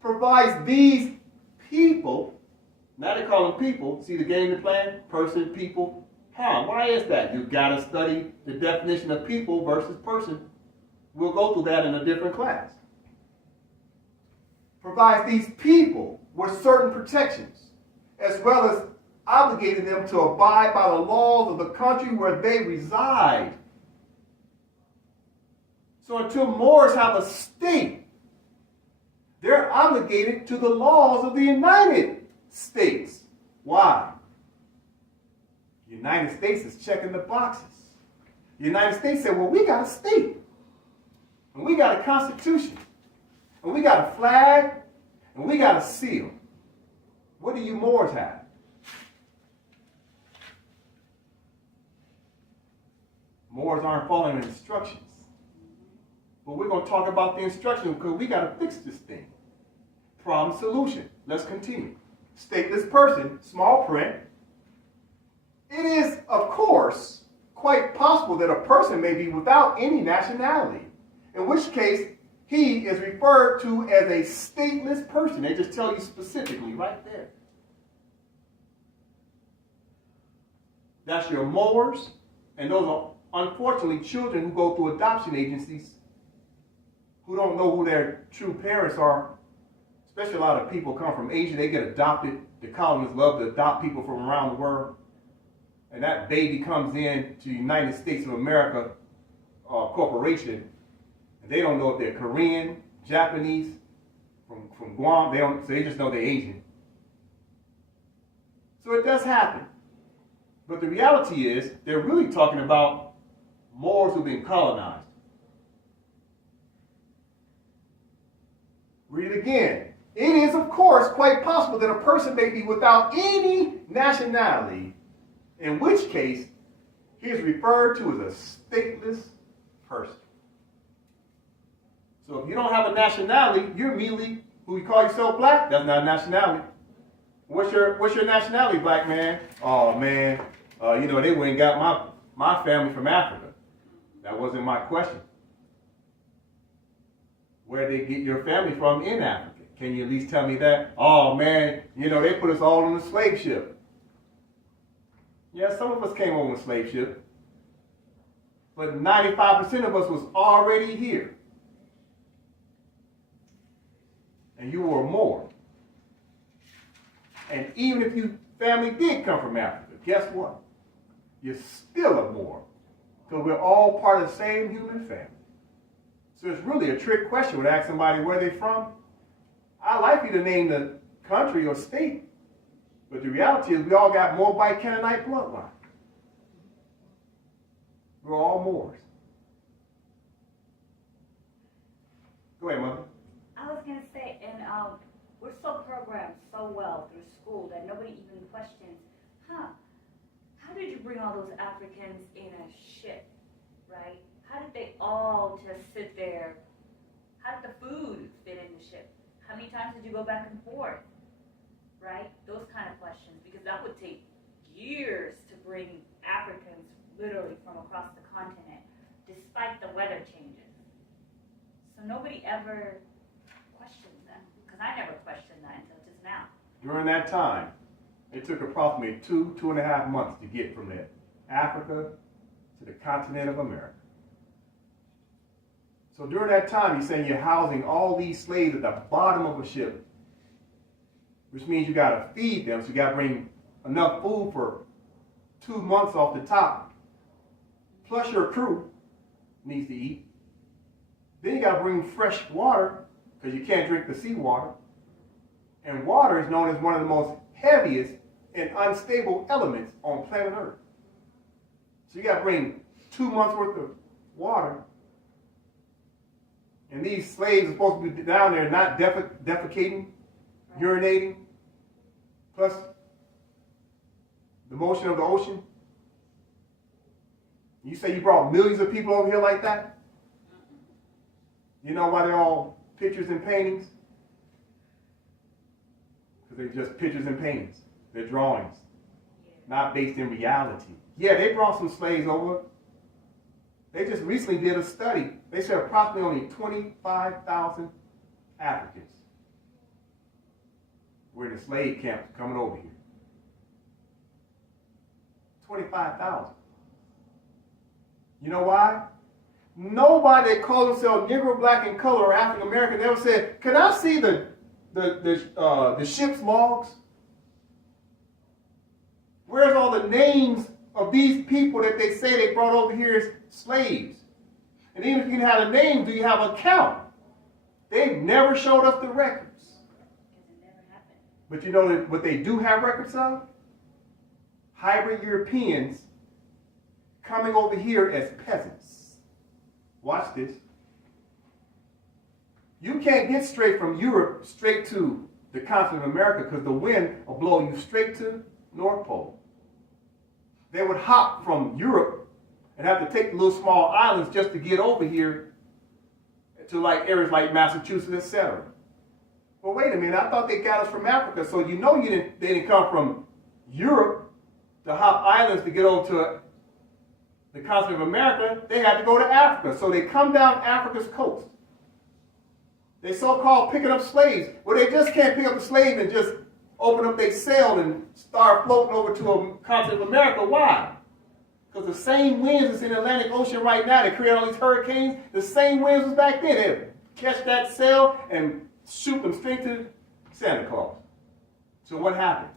Provides these people, now they call them people, see the game they're playing? Person, people. Why is that? You got to study the definition of people versus person. We'll go through that in a different class. Provides these people with certain protections, as well as obligating them to abide by the laws of the country where they reside. So until Moors have a state, they're obligated to the laws of the United States. Why? The United States is checking the boxes. The United States said, well, we got a state. And we got a constitution. And we got a flag. And we got a seal. What do you Moors have? Moors aren't following instructions. But we're going to talk about the instructions because we got to fix this thing. Problem solution. Let's continue. Stateless person, small print. It is, of course, quite possible that a person may be without any nationality, in which case he is referred to as a stateless person. They just tell you specifically right there. That's your Moors, and those are unfortunately children who go through adoption agencies who don't know who their true parents are. Especially a lot of people come from Asia, they get adopted. The colonists love to adopt people from around the world. And that baby comes in to the United States of America corporation, and they don't know if they're Korean, Japanese, from Guam. So they just know they're Asian. So it does happen. But the reality is, they're really talking about Moors who've been colonized. Read it again. It is, of course, quite possible that a person may be without any nationality, in which case he is referred to as a stateless person. So if you don't have a nationality, you're immediately, who you call yourself black, that's not a nationality. What's your nationality, black man? Oh man, they went and got my family from Africa. That wasn't my question. Where did they get your family from in Africa? Can you at least tell me that? Oh man, they put us all on a slave ship. Yeah, some of us came on a slave ship. But 95% of us was already here. And you were more. And even if your family did come from Africa, guess what? You're still a Moor. Because we're all part of the same human family. So it's really a trick question when I ask somebody where they're from. I like you to name the country or state. But the reality is we all got Moabite Canaanite bloodline. We're all Moors. Go ahead, Mother. I was going to say, and we're so programmed so well through school that nobody even questions, how did you bring all those Africans in a ship, right? How did they all just sit there? How did the food fit in the ship? How many times did you go back and forth, right? Those kind of questions, because that would take years to bring Africans literally from across the continent, despite the weather changes. So nobody ever questions them, because I never questioned that until just now. During that time, it took approximately 2.5 months to get from Africa to the continent of America. So during that time, you're saying you're housing all these slaves at the bottom of a ship, which means you got to feed them, so you got to bring enough food for 2 months off the top, plus your crew needs to eat. Then you got to bring fresh water, because you can't drink the seawater. And water is known as one of the most heaviest and unstable elements on planet Earth. So you got to bring 2 months worth of water. And these slaves are supposed to be down there not defecating, urinating, plus the motion of the ocean. You say you brought millions of people over here like that? You know why they're all pictures and paintings? Because they're just pictures and paintings. They're drawings, not based in reality. Yeah, they brought some slaves over. They just recently did a study. They said approximately only 25,000 Africans were in the slave camps coming over here. 25,000. You know why? Nobody that calls themselves Negro, Black, and Color or African American ever said, "Can I see the ship's logs? Where's all the names of these people that they say they brought over here as slaves? And even if you have a name, do you have a count?" They've never showed us the records. Because it never happened. But you know what they do have records of? Hybrid Europeans coming over here as peasants. Watch this. You can't get straight from Europe straight to the continent of America because the wind will blow you straight to North Pole. They would hop from Europe and have to take the little small islands just to get over here to like areas like Massachusetts, etc. Well, wait a minute. I thought they got us from Africa, so you know they didn't come from Europe to hop islands to get over to the continent of America. They had to go to Africa, so they come down Africa's coast. They so-called picking up slaves. Well, they just can't pick up a slave and just open up their sail and start floating over to a continent of America. Why? Because the same winds that's in the Atlantic Ocean right now that create all these hurricanes, the same winds was back then. They'd catch that sail and shoot them straight to Santa Claus. So what happened?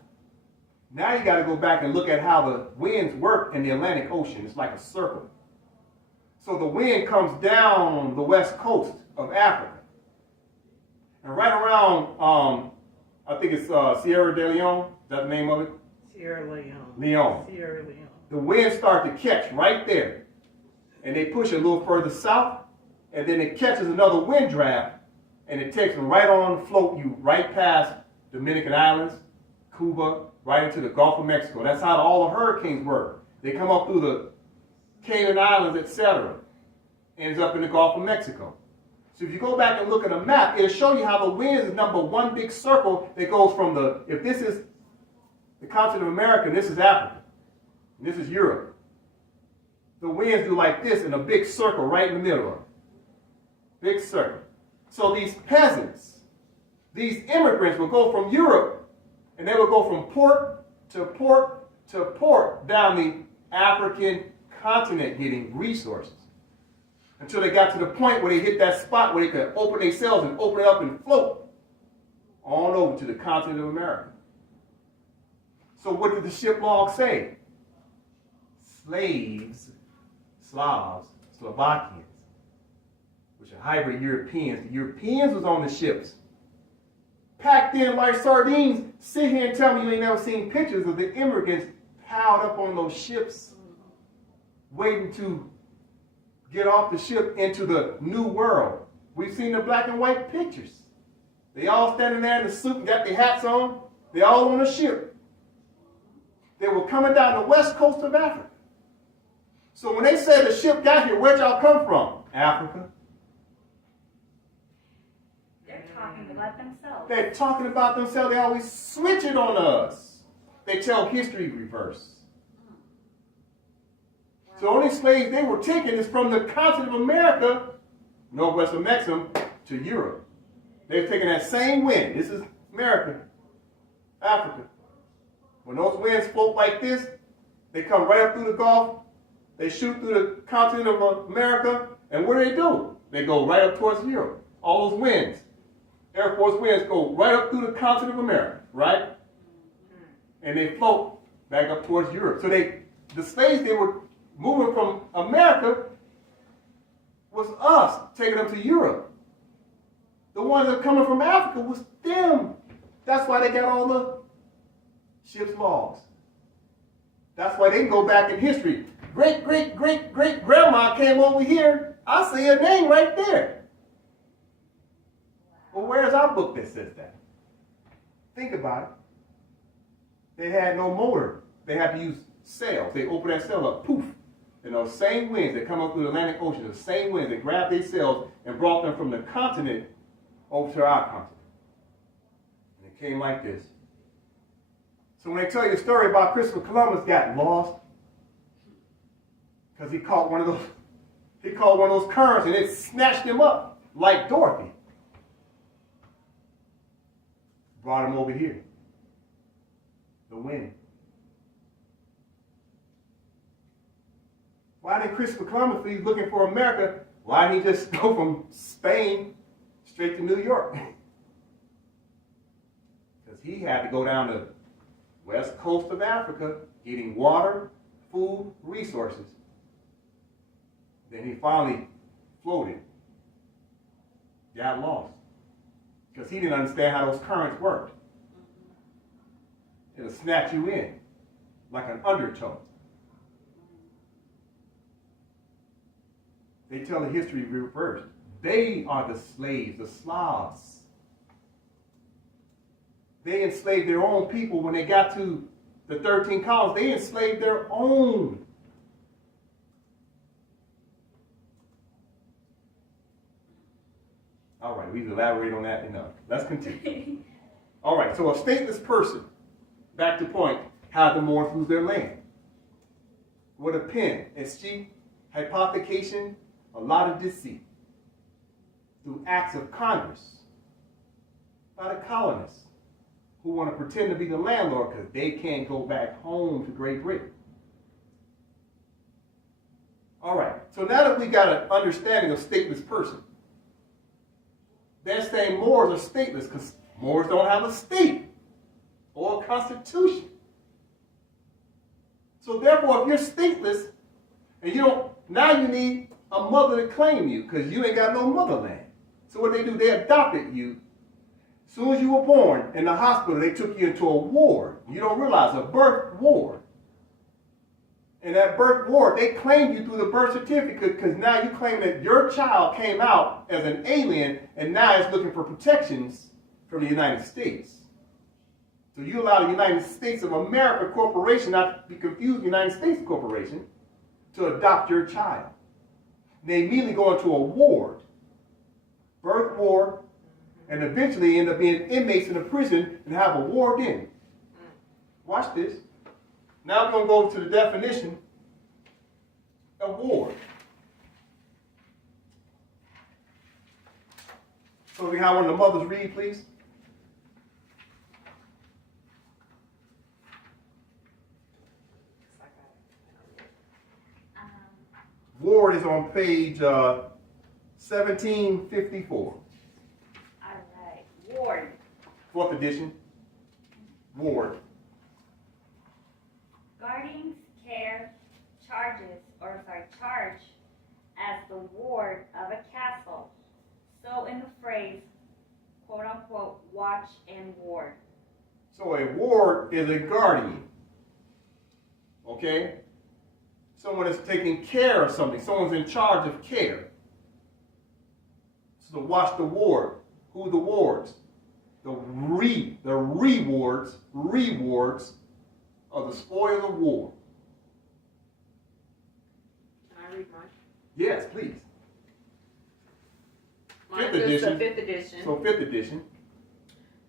Now you got to go back and look at how the winds work in the Atlantic Ocean. It's like a circle. So the wind comes down the west coast of Africa. And right around, I think it's Sierra de Leone. Is that the name of it? Sierra Leone. Leone. Sierra Leone. The winds start to catch right there. And they push a little further south. And then it catches another wind draft. and it takes them right on, float you right past Dominican Islands, Cuba, right into the Gulf of Mexico. That's how all the hurricanes work. They come up through the Cayman Islands, etc. Ends up in the Gulf of Mexico. So if you go back and look at a map, it'll show you how the winds is number one big circle that goes from the, if this is the continent of America, and this is Africa, and this is Europe. The winds do like this in a big circle right in the middle of it. Big circle. So these peasants, these immigrants will go from Europe, and they will go from port to port to port down the African continent getting resources, until they got to the point where they hit that spot where they could open their sails and open it up and float on over to the continent of America. So what did the ship log say? Slaves, Slavs, Slovakians, which are hybrid Europeans. The Europeans was on the ships, packed in like sardines. Sit here and tell me you ain't never seen pictures of the immigrants piled up on those ships, waiting to get off the ship into the new world. We've seen the black and white pictures. They all standing there in the suit and got their hats on. They all on a ship. They were coming down the west coast of Africa. So when they said the ship got here, where'd y'all come from? Africa. They're talking about themselves. They're talking about themselves. They always switch it on us. They tell history reverse. So the only slaves they were taking is from the continent of America, northwest of Mexico, to Europe. They're taking that same wind. This is America, Africa. When those winds float like this, they come right up through the Gulf. They shoot through the continent of America. And what do? They go right up towards Europe. All those winds, Air Force winds, go right up through the continent of America, right? And they float back up towards Europe. So the slaves they were moving from America was us, taking them to Europe. The ones that are coming from Africa was them. That's why they got all the ship's logs. That's why they can go back in history. Great-great-great-great-grandma came over here. I see her name right there. Well, where's our book that says that? Think about it. They had no motor. They had to use sails. They opened that sail up, poof. And those same winds that come up through the Atlantic Ocean, the same winds that grabbed their sails and brought them from the continent over to our continent. And it came like this. So when they tell you the story about Christopher Columbus got lost, because he caught one of those currents and it snatched him up like Dorothy. Brought him over here. The wind. Why didn't Christopher Columbus, if he's looking for America, why didn't he just go from Spain straight to New York? Because he had to go down the west coast of Africa, getting water, food, resources. Then he finally floated, got lost, because he didn't understand how those currents worked. It'll snatch you in like an undertow. They tell the history reversed. They are the slaves, the Slavs. They enslaved their own people when they got to the 13 colonies. They enslaved their own. All right, we've elaborated on that enough. Let's continue. All right, so a stateless person, back to point, how the Moors lose their land. With a pen, escheat, hypothecation, a lot of deceit. Through acts of Congress, by the colonists, who want to pretend to be the landlord because they can't go back home to Great Britain. All right, so now that we got an understanding of stateless person, they're saying Moors are stateless because Moors don't have a state or a constitution. So therefore, if you're stateless and you don't, now you need a mother to claim you because you ain't got no motherland. So what they do, they adopted you. As soon as you were born in the hospital, they took you into a ward. You don't realize, a birth ward. And that birth ward, they claim you through the birth certificate because now you claim that your child came out as an alien and now is looking for protections from the United States. So you allow the United States of America Corporation, not to be confused with the United States Corporation, to adopt your child. They immediately go into a ward, birth ward, and eventually end up being inmates in a prison and have a ward in. Watch this. Now we're going to go to the definition of ward. So we have one of the mothers read, please. Ward is on page 1754. All right. Ward. 4th edition. Ward. Guardians care, charge as the ward of a castle. So in the phrase, quote unquote, watch and ward. So a ward is a guardian. Okay? Someone is taking care of something. Someone's in charge of care. So to watch the ward. Who are the wards? The rewards of the spoils of war. Can I read mine? Yes, please. Mine Fifth is the edition. 5th edition. So 5th edition.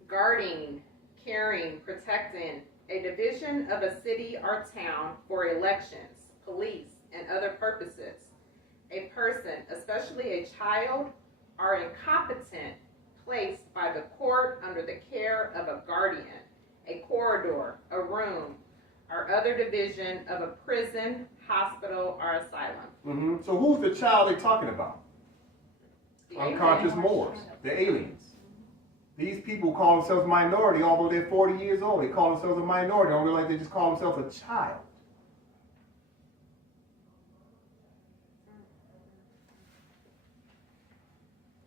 Guarding, caring, protecting a division of a city or town for elections, police, and other purposes. A person, especially a child, or incompetent, placed by the court under the care of a guardian, a corridor, a room, or other division of a prison, hospital, or asylum. Mm-hmm. So who's the child they're talking about? The Unconscious alien. Moors, the aliens. These people call themselves minority, although they're 40 years old. They call themselves a minority. They don't realize they just call themselves a child.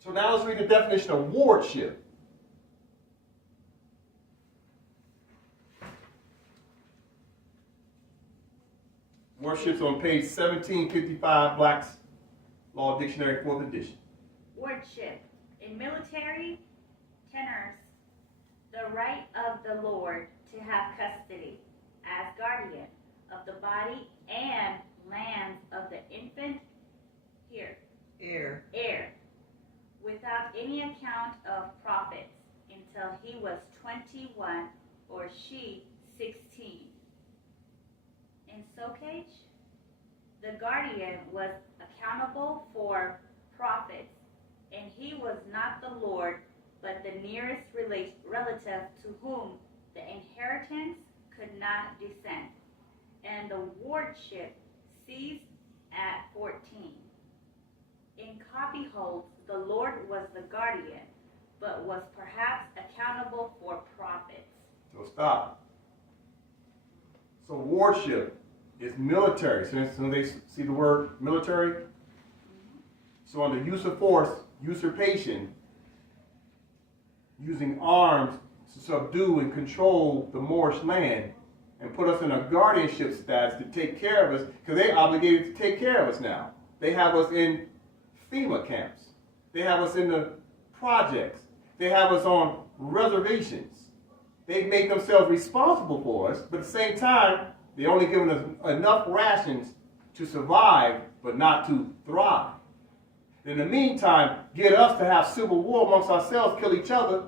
So now let's read the definition of wardship. Wardship's on page 1755, Black's Law Dictionary, 4th edition. Wardship. In military tenors, the right of the Lord to have custody as guardian of the body and lands of the infant heir, without any account of profits until he was 21 or she 16. In Socage, the guardian was accountable for profits, and he was not the lord, but the nearest relative to whom the inheritance could not descend. And the wardship ceased at 14. In copyholds, the lord was the guardian, but was perhaps accountable for profits. So stop. So wardship is military. So they see the word military. So under use of force, usurpation, using arms to subdue and control the Moorish land and put us in a guardianship status to take care of us, because they're obligated to take care of us now. They have us in FEMA camps. They have us in the projects. They have us on reservations. They make themselves responsible for us, but at the same time, they're only giving us enough rations to survive, but not to thrive. In the meantime, get us to have civil war amongst ourselves, kill each other.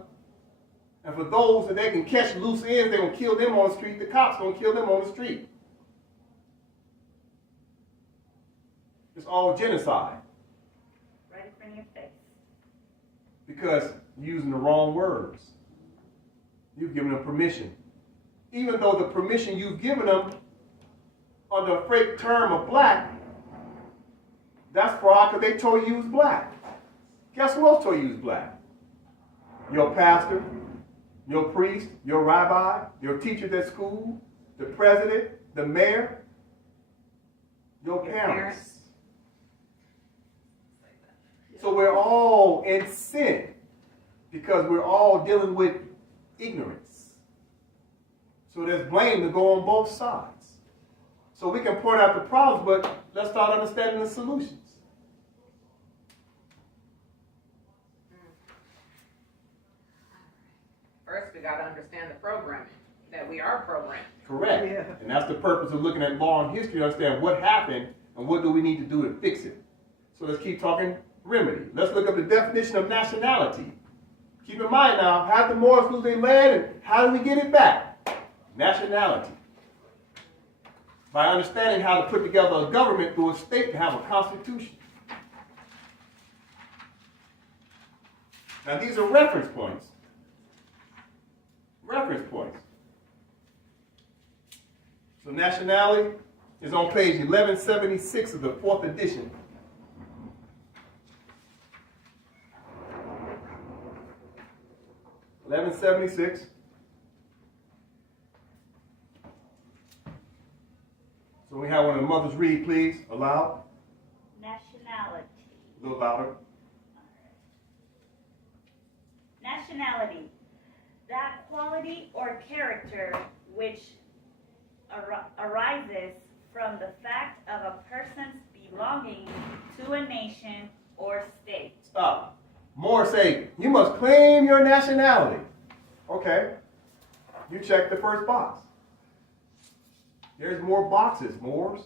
And for those that they can catch loose ends, they're going to kill them on the street. The cops going to kill them on the street. It's all genocide. Right in front of your face. Because you're using the wrong words. You've given them permission. Even though the permission you've given them under a fake term of black, that's fraud because they told you was black. Guess who else told you was black? Your pastor, your priest, your rabbi, your teachers at school, the president, the mayor, your parents. So we're all in sin because we're all dealing with ignorance. So there's blame to go on both sides. So we can point out the problems, but let's start understanding the solutions. First, we got to understand the programming, that we are programmed. Correct. Yeah. And that's the purpose of looking at law and history, to understand what happened and what do we need to do to fix it. So let's keep talking remedy. Let's look up the definition of nationality. Keep in mind now, how did the Moors lose their land and how do we get it back? Nationality. By understanding how to put together a government through a state to have a constitution. Now these are reference points. Reference points. So nationality is on page 1176 of the 4th edition. (1176). So we have one of the mothers read, please, aloud. Nationality. A little louder. Nationality. That quality or character which arises from the fact of a person's belonging to a nation or state. Stop. More say, you must claim your nationality. Okay. You check the first box. There's more boxes, Moors.